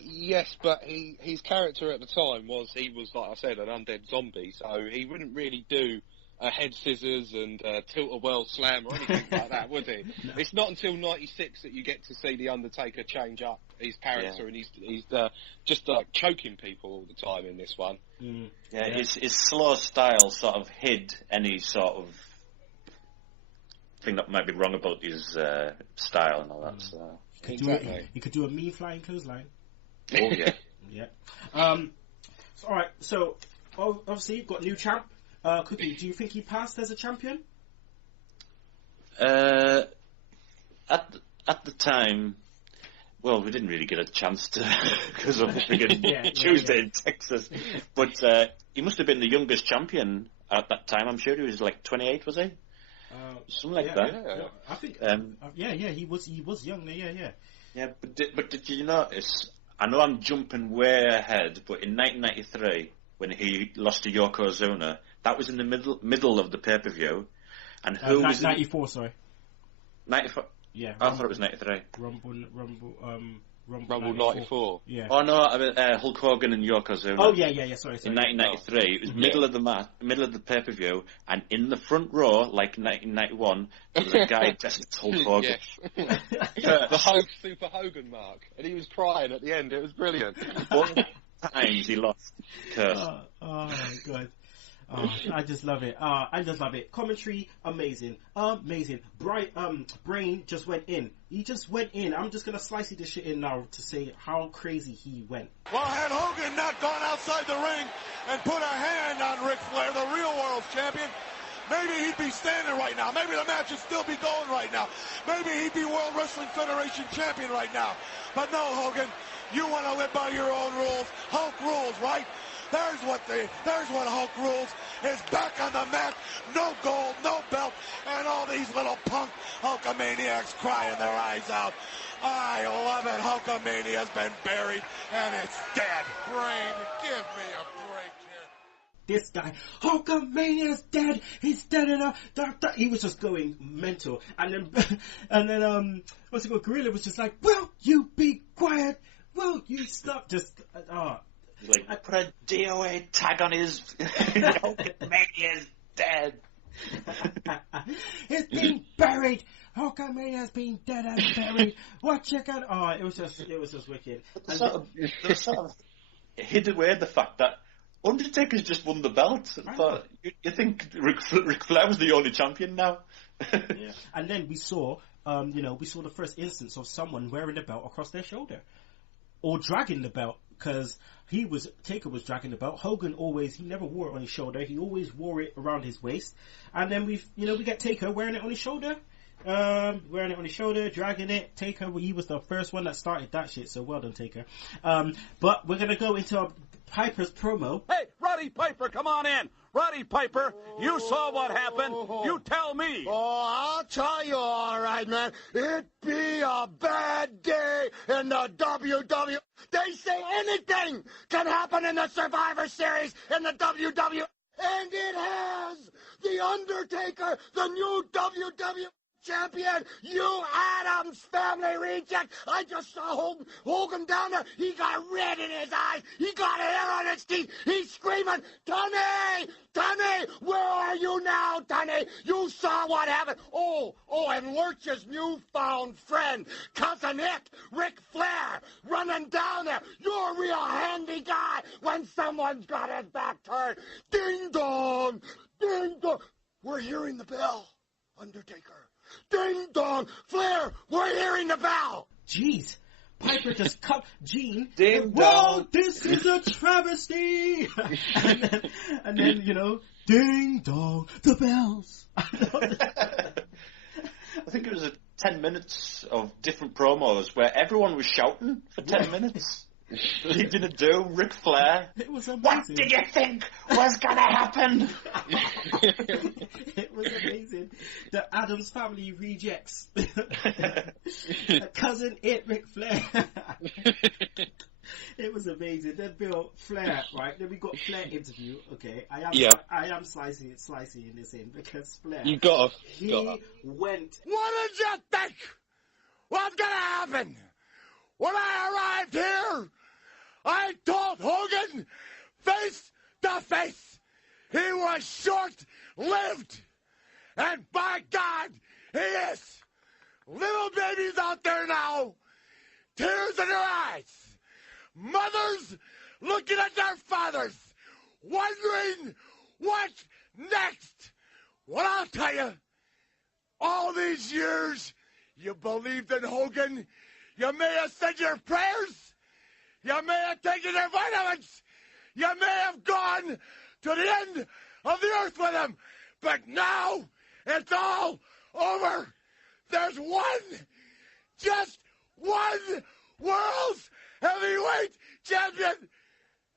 Yes, but his character at the time was like I said, an undead zombie, so he wouldn't really do a head scissors and tilt-a-whirl slam or anything like that, would he? No. It's not until 96 that you get to see the Undertaker change up his character, and he's just choking people all the time in this one. Mm. Yeah, his slow style sort of hid any sort of thing that might be wrong about his style and all that. So. You could do a mean flying clothesline. Oh yeah, yeah. All right, so obviously you've got new champ. Cookie, do you think he passed as a champion? At the time, well, we didn't really get a chance to because of the friggin' Tuesday in Texas. But he must have been the youngest champion at that time. I'm sure he was like 28, was he? Something like that. Yeah. I think. He was young. Yeah. Yeah, but did you notice? I know I'm jumping way ahead, but in 1993, when he lost to Yokozuna, that was in the middle of the pay-per-view. And who was 94? Sorry. 94. Yeah. I thought it was 93. Rumble 94. Yeah. Oh no, I mean, Hulk Hogan and Yokozuna. Oh yeah. Sorry. In 1993, it was middle of the pay-per-view, and in the front row, like 1991, there was a guy dressed as Hulk Hogan. The Hulk Super Hogan mark, and he was crying at the end. It was brilliant. Both times he lost. Curse. Oh my god. Oh, I just love it. Commentary, amazing. Brain just went in. He just went in. I'm just gonna slice this shit in now to say how crazy he went. Well, had Hogan not gone outside the ring and put a hand on Ric Flair, the real world's champion, maybe he'd be standing right now. Maybe the match would still be going right now. Maybe he'd be World Wrestling Federation champion right now. But no, Hogan, you want to live by your own rules. Hulk rules, right? There's what Hulk rules is back on the mat, no gold, no belt, and all these little punk Hulkamaniacs crying their eyes out. I love it. Hulkamania's been buried and it's dead. Brain, give me a break here. This guy, Hulkamania's dead. He's dead enough. He was just going mental, and then what's it called? Gorilla was just like, "Will you be quiet? Will you stop?" Just Like, I put a DOA tag on his Hulkamania's dead. It's been buried. Hulkamania's been dead and buried. What you got? Oh, it was just wicked. They sort of hid away the fact that Undertaker's just won the belt. But you think Ric Flair was the only champion now? Yeah. And then we saw the first instance of someone wearing the belt across their shoulder or dragging the belt. Because Taker was dragging the belt. Hogan he never wore it on his shoulder. He always wore it around his waist. And then we get Taker wearing it on his shoulder. Dragging it. Taker, he was the first one that started that shit, so well done, Taker. But we're going to go into Piper's promo. Hey, Roddy Piper, come on in. Roddy Piper, you saw what happened. You tell me. Oh, I'll tell you all right, man. It'd be a bad day in the WWE. They say anything can happen in the Survivor Series in the WWE. And it has. The Undertaker, the new WWE champion, you Addams Family reject. I just saw Hogan down there. He got red in his eyes. He got hair on his teeth. He's screaming, Tony, where are you now, Tony? You saw what happened. Oh, and Lurch's newfound friend, Cousin Nick, Ric Flair, running down there. You're a real handy guy when someone's got his back turned. Ding dong, ding dong. We're hearing the bell, Undertaker. Ding dong! Flair, we're hearing the bell! Jeez. Piper just cut Gene. Ding dong! This is a travesty! and then, ding dong, the bells. I think it was 10 minutes of different promos where everyone was shouting for 10 minutes. What are you gonna do, Ric Flair? It was amazing. What did you think was gonna happen? It was amazing. The Addams Family rejects. Cousin Ric Flair. It was amazing. Then Bill Flair, right? Then we got Flair interview. Okay, I am slicing this in because Flair. You gotta. Went. What did you think was gonna happen? When I arrived here, I told Hogan face to face he was short-lived. And by God, he is. Little babies out there now, tears in their eyes. Mothers looking at their fathers, wondering what's next. Well, I'll tell you, all these years you believed in Hogan. You may have said your prayers. You may have taken your vitamins. You may have gone to the end of the earth with him. But now it's all over. There's just one world's heavyweight champion.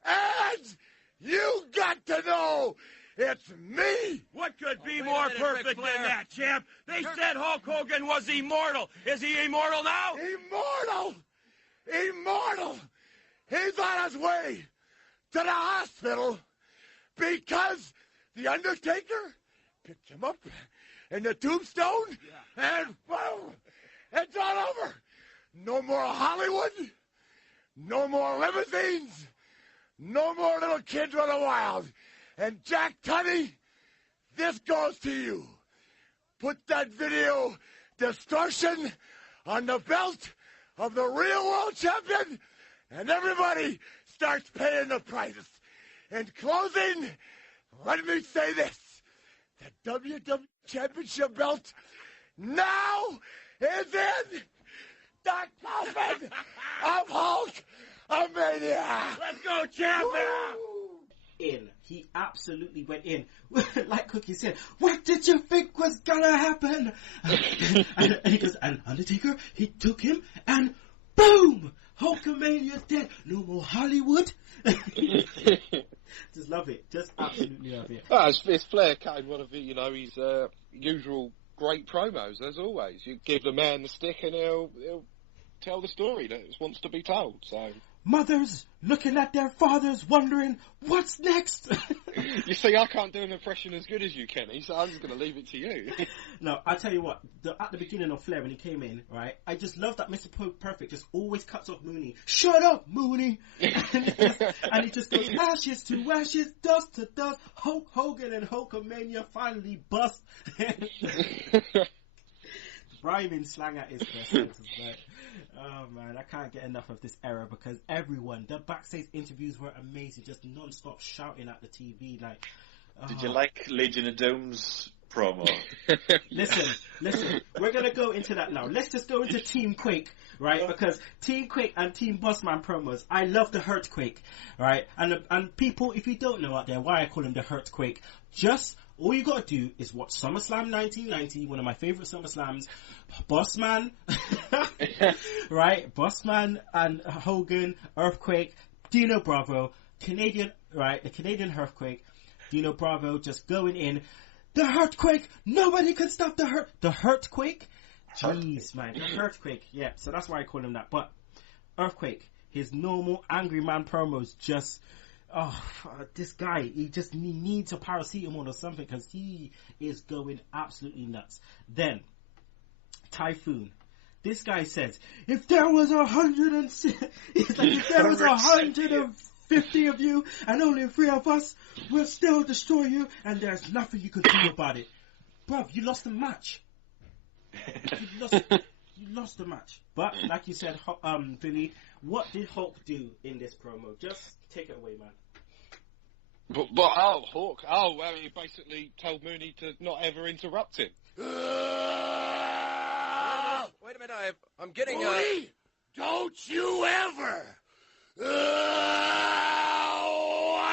And you got to know it's me. What could be more perfect than that, champ? They said Hulk Hogan was immortal. Is he immortal now? Immortal. He's on his way to the hospital because the Undertaker picked him up in the tombstone, and boom, it's all over. No more Hollywood, no more limousines, no more little kids running wild. And Jack Tunney, this goes to you. Put that video distortion on the belt of the real world champion, and everybody starts paying the prices. In closing, let me say this. The WWE Championship belt now is in the coffin of Hulk Mania. Let's go, champ! In. He absolutely went in. Like Cookie said, what did you think was gonna happen? and he goes, and Undertaker, he took him, and boom! Hulkamania's dead. No more Hollywood. Just love it. Just absolutely love it. It's Flair cutting one of his usual great promos, as always. You give the man the stick and he'll tell the story that wants to be told. So mothers looking at their fathers wondering what's next. You see, I can't do an impression as good as you, Kenny, so I'm just going to leave it to you. No, I tell you what, at the beginning of Flair when he came in, right, I just love that Mr. Perfect just always cuts off Mooney. Shut up, Mooney! and he just goes ashes to ashes, dust to dust. Hulk Hogan and Hulkamania finally bust. Rhyming slang at his best. Like, oh man, I can't get enough of this era because everyone, the backstage interviews were amazing, just non-stop shouting at the TV. Like, did you like Legion of Doom's promo? Listen, we're gonna go into that now. Let's just go into Team Quake, right? Because Team Quake and Team Bossman promos, I love the Hurtquake, right? And people, if you don't know out there why I call him the Hurtquake, just all you gotta do is watch SummerSlam 1990, one of my favorite SummerSlams. Bossman, right? Bossman and Hogan, Earthquake, Dino Bravo, Canadian, right? The Canadian Earthquake, Dino Bravo just going in. The Hurtquake, nobody can stop the Hurtquake. Jeez, man, the Hurtquake. Yeah, so that's why I call him that. But Earthquake, his normal angry man promos just. Oh, this guy, he needs a paracetamol or something because he is going absolutely nuts. Then, Typhoon. This guy says, if there was 150 of you and only 3 of us, we'll still destroy you and there's nothing you could do about it. Bruv, you lost the match. You lost the match. But, like you said, Billy, what did Hulk do in this promo? Just take it away, man. But Hawk, well, he basically told Mooney to not ever interrupt him. Wait a minute, I'm getting Mooney, don't you ever! What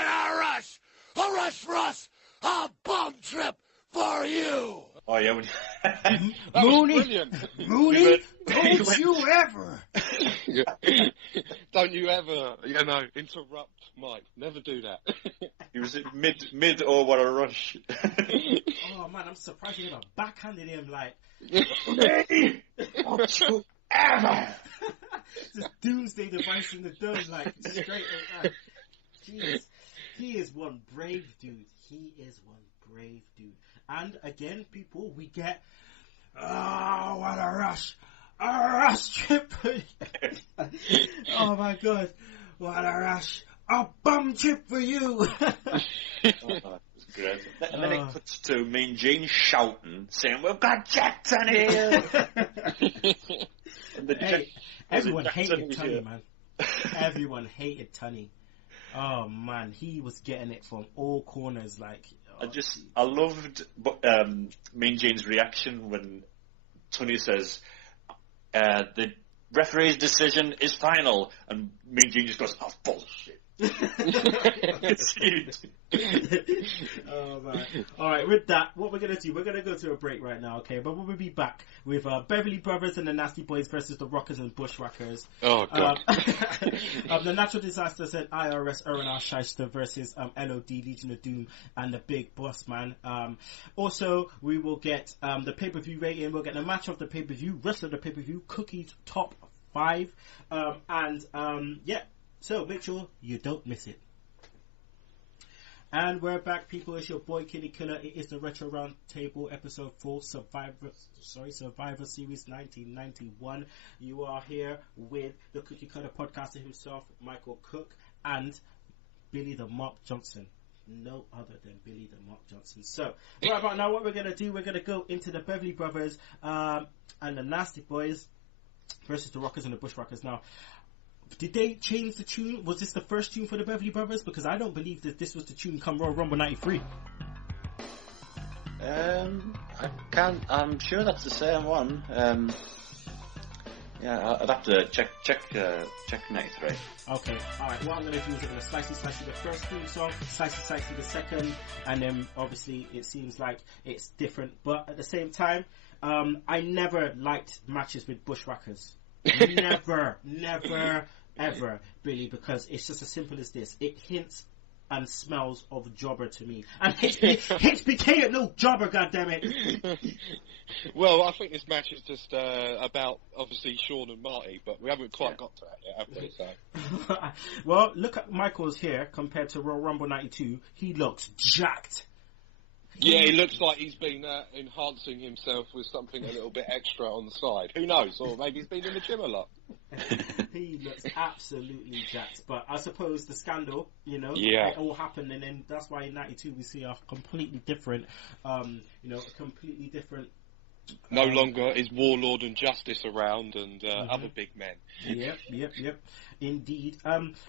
a rush! A rush for us! A bum trip for you! Oh, yeah. Mooney, don't you ever! Don't you ever, interrupt Mike. Never do that. He was mid what a rush. Oh man, I'm surprised you never backhanded him like. Mooney, don't you ever! Just doomsday device in the dome, like straight like, jeez. He is one brave dude. And again, people, we get what a rush. A rush trip. Oh my god. What a rush. A bum chip for you. Great. And then it cuts to Mean Gene shouting, saying, "We've got Jackson here!" Everyone hated Tunney, man. Everyone hated Tunney. Oh man, he was getting it from all corners. Like, I loved Mean Gene's reaction when Tunney says, "The referee's decision is final," and Mean Gene just goes, "Oh, bullshit." It's huge. Oh man. Alright, with that, what we're gonna do, we're gonna go to a break right now, okay? But we'll be back with Beverly Brothers and the Nasty Boys versus the Rockers and Bushwhackers. Oh god. The Natural Disasters and IRS R&R Shyster versus LOD Legion of Doom and the Big Boss Man. Also, we will get the pay-per-view rating, we'll get the match of the pay-per-view, wrestler of the pay-per-view, Cookie's top 5, yeah. So make sure you don't miss it. And we're back, people. It's your boy Kinny Killa. It is the Retro Roundtable episode 4, Survivor Series 1991. You are here with the Cookie Cutter podcaster himself, Michael Cook, and Billy the Mop Johnson. No other than Billy the Mop Johnson. So, right about now, what we're going to do, we're going to go into the Beverly Brothers and the Nasty Boys versus the Rockers and the Bushwhackers. Now, did they change the tune? Was this the first tune for the Beverly Brothers? Because I don't believe that this was the tune come Royal Rumble 93. I'm sure that's the same one. Yeah, I'd have to check 93. Okay, alright, what I'm going to do is I'm going to slice the first theme song, slice the second, and then obviously it seems like it's different, but at the same time, I never liked matches with Bushwhackers. Never, ever, Billy, because it's just as simple as this. It hints and smells of jobber to me. And HBK ain't no jobber, goddammit. Well, I think this match is just about, obviously, Sean and Marty, but we haven't quite got to that yet, have we? So. Well, look at Michael's here compared to Royal Rumble 92. He looks jacked. Yeah, he looks like he's been enhancing himself with something a little bit extra on the side. Who knows? Or maybe he's been in the gym a lot. He looks absolutely jacked. But I suppose the scandal, it all happened, and then that's why in 92 we see a completely different, no longer is Warlord and Justice around and other big men. Yep. Indeed.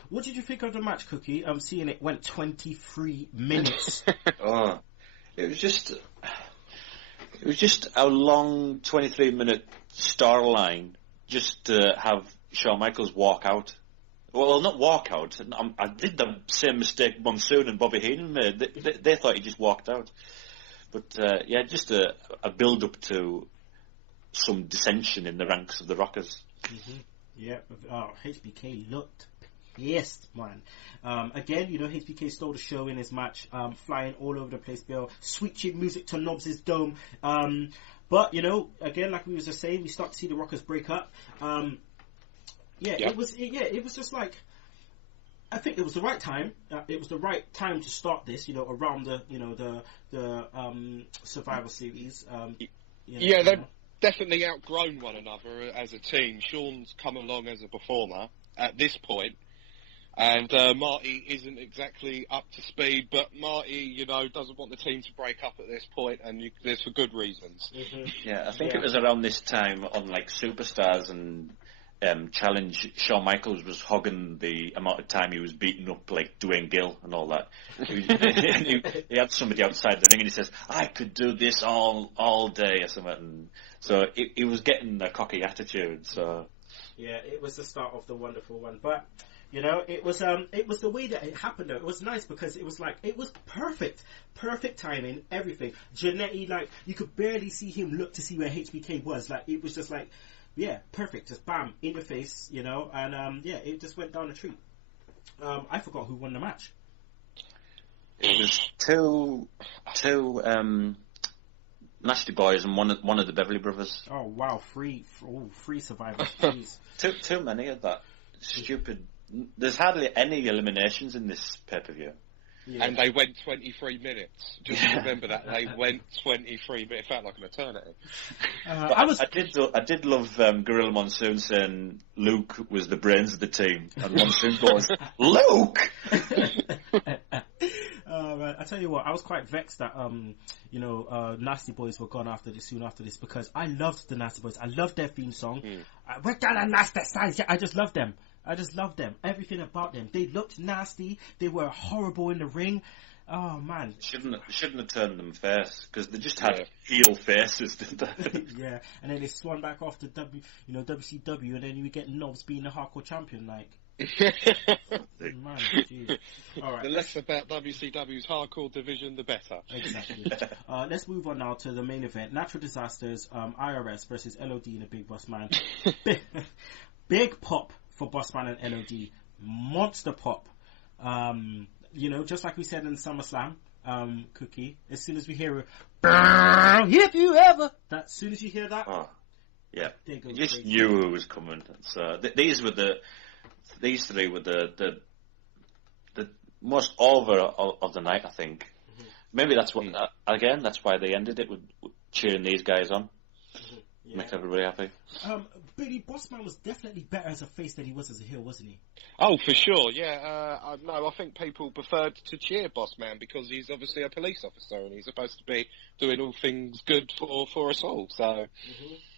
What did you think of the match, Cookie? I'm seeing it went 23 minutes. It was just a long 23-minute storyline just to have Shawn Michaels walk out. Well, not walk out. I did the same mistake Monsoon and Bobby Heenan made. They thought he just walked out. But, just a build-up to some dissension in the ranks of the Rockers. Mm-hmm. Yeah, HBK looked pissed, man. Again, HBK stole the show in his match, flying all over the place, Bill, switching music to Nobbs' Dome. But, again, like we was just saying, we start to see the Rockers break up. It was just like, I think it was the right time. It was the right time to start this, around the Survivor Series. They've definitely outgrown one another as a team. Sean's come along as a performer at this point. And Marty isn't exactly up to speed, but Marty, doesn't want the team to break up at this point, and there's for good reasons. Mm-hmm. Yeah, I think it was around this time on like Superstars and Challenge. Shawn Michaels was hogging the amount of time he was beating up like Dwayne Gill and all that. He had somebody outside the ring, and he says, "I could do this all day" or something. And so he was getting a cocky attitude. So yeah, it was the start of the wonderful one, but. It was the way that it happened though. It was nice because it was perfect timing, everything. Jannetty, you could barely see him look to see where HBK was. It was just perfect, just bam, in your face, and it just went down a treat. I forgot who won the match. It was two Nasty Boys and one of the Beverly Brothers. Oh wow, three survivors. Jeez. Too many of that stupid. There's hardly any eliminations in this pay-per-view. Yeah. And they went 23 minutes. Just remember that they went 23 minutes. It felt like an eternity. I did love Gorilla Monsoon saying Luke was the brains of the team, and Monsoon goes, Luke. I tell you what, I was quite vexed that Nasty Boys were gone soon after this, because I loved the Nasty Boys. I loved their theme song. We're gonna nasty size. I just loved them. Everything about them. They looked nasty. They were horrible in the ring. Oh man! Shouldn't have turned them face, because they just had heel faces, didn't they? Yeah, and then they swung back off to WCW, and then you get Knobs being the hardcore champion, like. Man, geez. All right. The less about WCW's hardcore division, the better. Exactly. Let's move on now to the main event: Natural Disasters, IRS versus LOD and the Big Boss Man. Big pop for Boss Man and LOD. Monster pop. Just like we said in SummerSlam, Cookie, as soon as we hear it, if you ever, as soon as you hear that, you just knew it was coming. So these three were the most over of the night, I think. Mm-hmm. Maybe that's what, that's why they ended it with cheering these guys on. Mm-hmm. Yeah. Make everybody happy. Billy Bossman was definitely better as a face than he was as a heel, wasn't he? Oh, for sure, yeah. I think people preferred to cheer Bossman because he's obviously a police officer and he's supposed to be doing all things good for us all. So,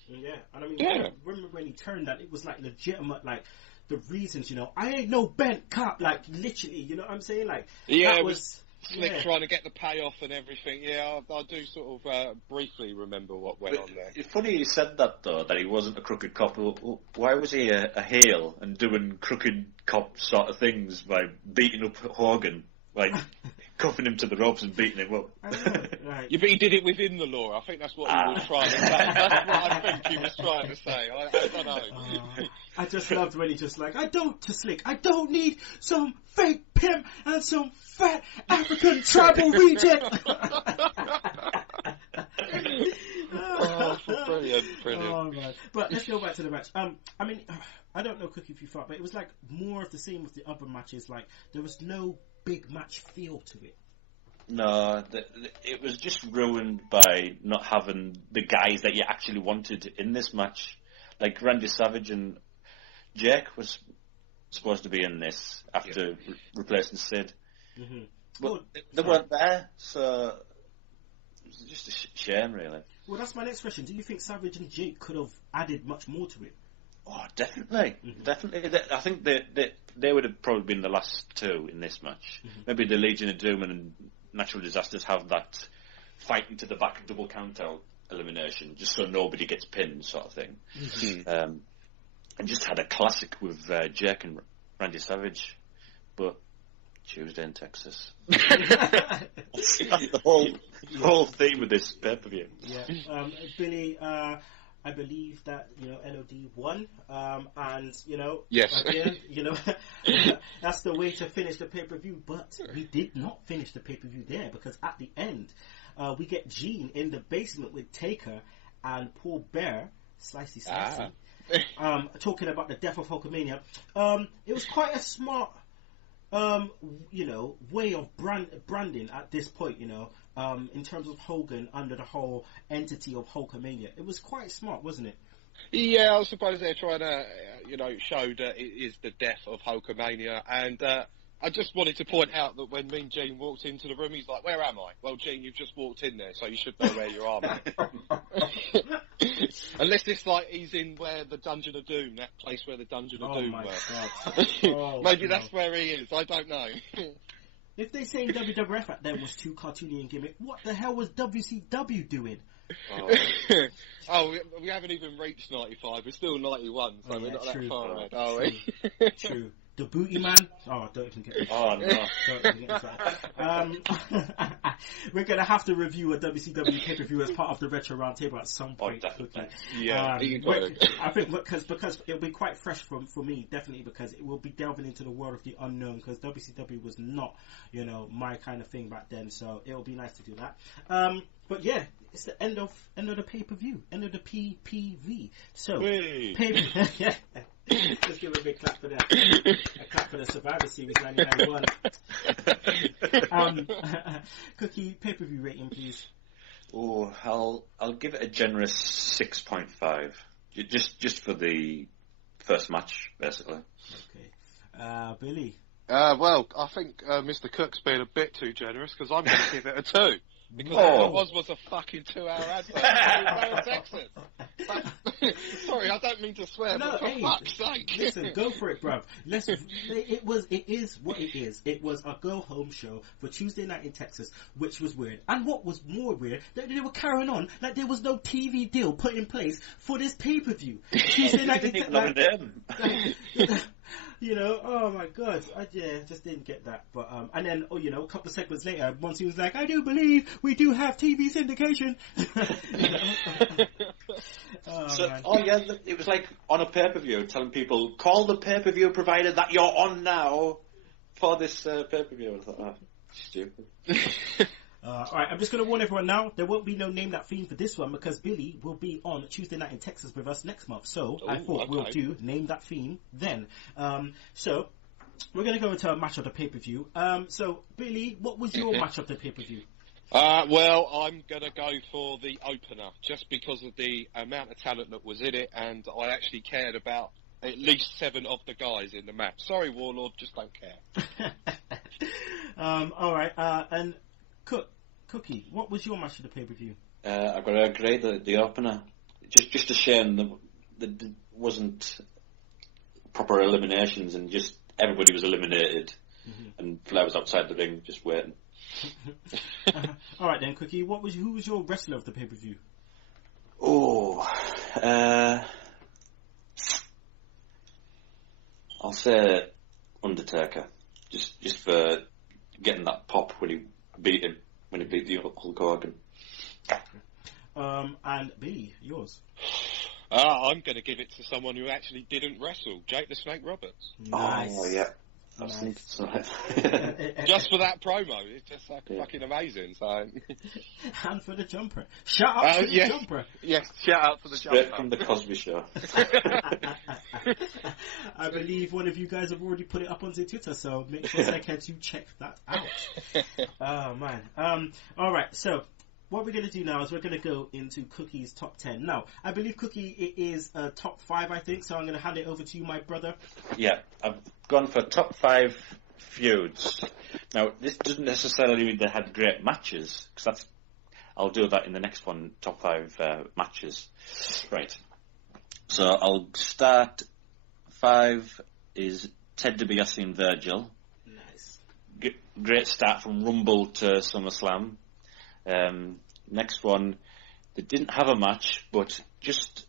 yeah, and I mean, I remember when he turned that, it was like legitimate, like the reasons, I ain't no bent cop, like literally, you know what I'm saying? Like, that was. Slick trying to get the payoff and everything. Yeah, I do sort of briefly remember what went on there. It's funny you said that, though, that he wasn't a crooked cop. Why was he a heel and doing crooked cop sort of things by beating up Hogan? Like, cuffing him to the ropes and beating him up. I know, right. Yeah, but he did it within the law. I think that's what he was trying to say. That's what I think he was trying to say. I don't know. I just loved when he just like, I don't need some fake pimp and some fat African tribal reject. Brilliant. Oh, man. But let's go back to the match. I mean, I don't know, Cookie, if you thought, but it was like more of the same with the other matches. Like, there was no big match feel to it. No, it was just ruined by not having the guys that you actually wanted in this match. Like Randy Savage and Jake was supposed to be in this after replacing Sid. Mm-hmm. But they weren't there, so it was just a shame, really. Well, that's my next question. Do you think Savage and Jake could have added much more to it? Oh, definitely. Mm-hmm. Definitely. I think they would have probably been the last two in this match. Mm-hmm. Maybe the Legion of Doom and Natural Disasters have that fighting to the back double count-out elimination, just so nobody gets pinned sort of thing. Mm-hmm. And just had a classic with Jake and Randy Savage. But Tuesday in Texas. That's the whole theme of this pay-per-view. Yeah. Billy, I believe that, LOD won, and, yes. Again, that's the way to finish the pay-per-view, but we did not finish the pay-per-view there, because at the end, we get Gene in the basement with Taker and Paul Bear, Slicey, talking about the death of Hulkamania. It was quite a smart, way of branding at this point, in terms of Hogan under the whole entity of Hulkamania. It was quite smart, wasn't it? Yeah, I suppose they're trying to, show that it is the death of Hulkamania. And I just wanted to point out that when Mean Gene walked into the room, he's like, "Where am I?" Well, Gene, you've just walked in there, so you should know where you are, mate. Unless it's like he's in where the Dungeon of Doom, that place where the Dungeon of Doom were. Maybe that's where he is. I don't know. If they say WWF at then was too cartoony and gimmick, what the hell was WCW doing? We haven't even reached 95. We're still 91, so we're not that far ahead, are we? True. The Booty Man. Oh, don't even get me. Oh, no. Don't even get me started. We're going to have to review a WCW pay-per-view as part of the Retro Roundtable at some point. Yeah, I think because it'll be quite fresh for me, definitely, because it will be delving into the world of the unknown, because WCW was not, my kind of thing back then, so it'll be nice to do that. But yeah, it's the end of the pay-per-view, end of the PPV. So, yeah. Let's give a big clap for that. A clap for the Survivor Series 1991. Cookie, pay-per-view rating, please. Oh, I'll give it a generous 6.5. Just for the first match, basically. Okay. Billy. Well, I think Mr. Cook's been a bit too generous, because I'm going to give it a 2. Because all it was a fucking 2-hour advert in Texas. Sorry, I don't mean to swear, but for fuck's sake. Listen, go for it, bruv. It is what it is. It was a go-home show for Tuesday night in Texas, which was weird. And what was more weird, that they were carrying on like there was no TV deal put in place for this pay-per-view. Tuesday night in Texas. Oh my god, I just didn't get that. But and then a couple of seconds later, once he was like, "I do believe we do have TV syndication." It was like on a pay-per-view, telling people, "Call the pay-per-view provider that you're on now for this pay-per-view." I thought, stupid. Alright, I'm just going to warn everyone now, there won't be no Name That Theme for this one, because Billy will be on Tuesday night in Texas with us next month. So, I thought we'll do Name That Theme then. So, we're going to go into a match of the pay-per-view. So, Billy, what was your match of the pay-per-view? Well, I'm going to go for the opener, just because of the amount of talent that was in it, and I actually cared about at least 7 of the guys in the match. Sorry, Warlord, just don't care. Alright, and Cookie, what was your match of the pay-per-view? I've got to agree that the opener, just a shame that there wasn't proper eliminations, and just everybody was eliminated, and Flair was outside the ring just waiting. Alright then, Cookie, who was your wrestler of the pay-per-view? I'll say Undertaker, just for getting that pop when he beat the Hulk Hogan. And B, yours. I'm going to give it to someone who actually didn't wrestle, Jake the Snake Roberts. Nice. Oh, yeah. Nice. Just for that promo, it's just fucking amazing. So. And for the jumper. Shout out to the jumper. Yes, shout out for the jumper. Straight from the Cosby Show. I believe one of you guys have already put it up onto Twitter, so make sure you check that out. Oh man. Alright, so what we're going to do now is we're going to go into Cookie's top 10. Now, I believe Cookie, it is top 5, I think, so I'm going to hand it over to you, my brother. Yeah, I've gone for top 5 feuds. Now, this doesn't necessarily mean they had great matches, because I'll do that in the next one, top 5 matches. Right. So I'll start. 5 is Ted DiBiase and Virgil. Nice. Great start from Rumble to SummerSlam. Next one, they didn't have a match, but just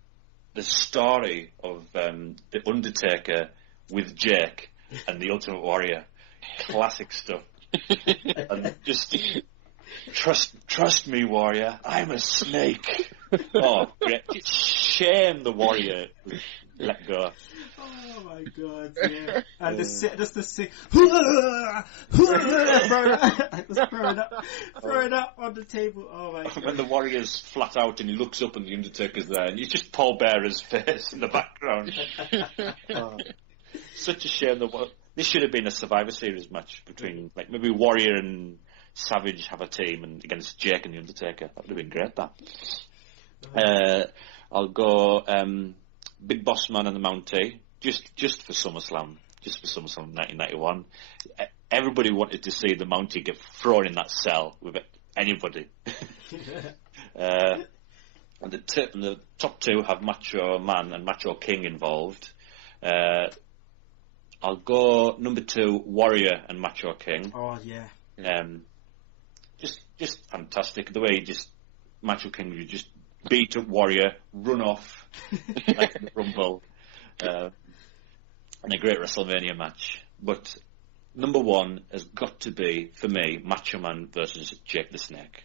the story of The Undertaker with Jake and the Ultimate Warrior. Classic stuff. And just, trust me, Warrior, I'm a snake. Oh, great. Shame the Warrior let go. Oh my god, yeah. And just the sick throwing up on the table. Oh my god. When the Warrior's flat out and he looks up and the Undertaker's there and you just Paul Bearer's face in the background. Such a shame this should have been a Survivor Series match between maybe Warrior and Savage have a team and against Jake and the Undertaker. That would have been great, that. I'll go Big Boss Man and the Mountie. Just for SummerSlam. Just for SummerSlam 1991. Everybody wanted to see the Mountie get thrown in that cell with anybody. And the top 2 have Macho Man and Macho King involved. I'll go number 2, Warrior and Macho King. Oh, yeah. Just fantastic. The way Macho King would just beat up Warrior, run off like the Rumble. and a great WrestleMania match. But number one has got to be, for me, Macho Man versus Jake the Snake.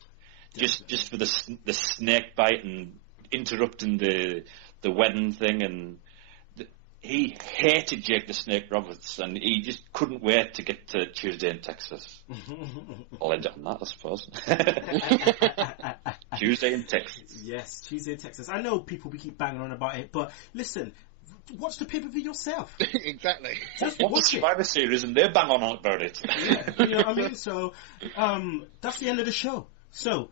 Just for the snake bite and interrupting the wedding thing, and he hated Jake the Snake Roberts, and he just couldn't wait to get to Tuesday in Texas. I'll end it on that, I suppose. Tuesday in Texas. Yes, Tuesday in Texas. I know people keep banging on about it, but listen, watch the pay-per-view yourself. Exactly. Just watch the Survivor Series and they bang on about it. Yeah, you know what I mean? So, that's the end of the show. So,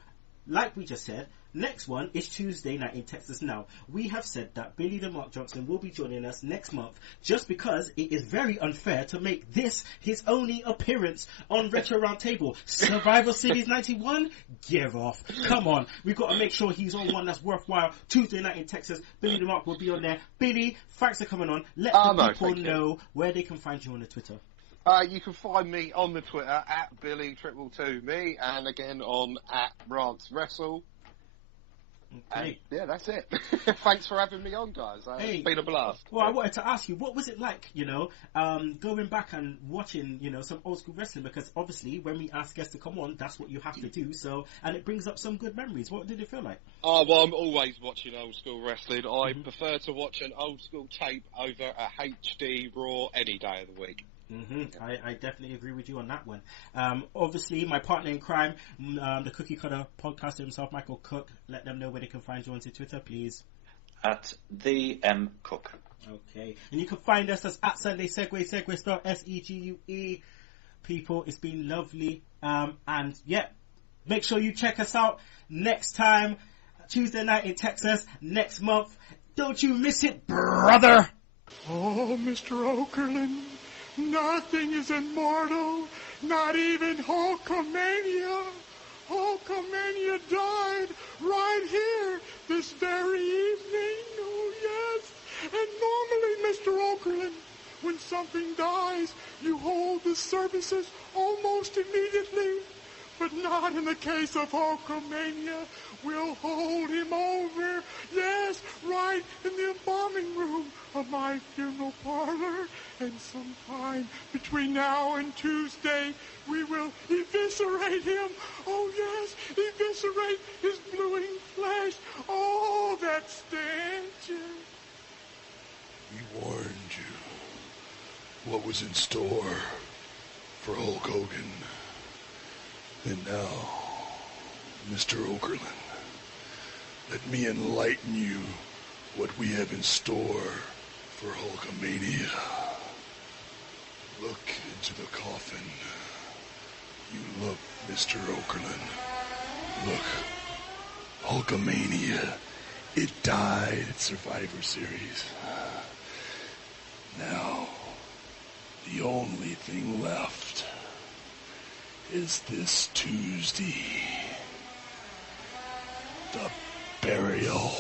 like we just said, next one is Tuesday night in Texas. Now, we have said that Billy the Mark Johnson will be joining us next month just because it is very unfair to make this his only appearance on Retro Roundtable. Survivor Series 91? Give off. Come on. We've got to make sure he's on one that's worthwhile. Tuesday night in Texas. Billy the Mark will be on there. Billy, thanks for coming on. Let the people know where they can find you on the Twitter. You can find me on the Twitter at Billy222me, and again on at Rance Wrestle. Okay. Yeah, that's it. Thanks for having me on, guys. It's been a blast. Well, I wanted to ask you, what was it like, going back and watching, some old school wrestling? Because obviously, when we ask guests to come on, that's what you have to do. So, and it brings up some good memories. What did it feel like? Oh, well, I'm always watching old school wrestling. I prefer to watch an old school tape over a HD Raw any day of the week. I definitely agree with you on that one. Obviously, my partner in crime, the Cookie Cutter podcaster himself, Michael Cook. Let them know where they can find you on Twitter, please. At the M Cook. Okay, and you can find us as at Sunday Segue, Segue spelled SEGUE. People, it's been lovely. And yeah, make sure you check us out next time, Tuesday night in Texas next month. Don't you miss it, brother. Oh, Mr. Okerlund. Nothing is immortal, not even Hulkamania. Hulkamania died right here this very evening. Oh, yes. And normally, Mr. Okerlund, when something dies, you hold the services almost immediately. But not in the case of Hulkamania. We'll hold him over, yes, right in the embalming room of my funeral parlor. And sometime between now and Tuesday, we will eviscerate him. Oh, yes, eviscerate his bluing flesh. Oh, that stench. We warned you what was in store for Hulk Hogan. And now, Mr. Okerlund, let me enlighten you what we have in store for Hulkamania. Look into the coffin. You look, Mr. Okerlund. Look. Hulkamania. It died at Survivor Series. Now, the only thing left is this Tuesday. The burial.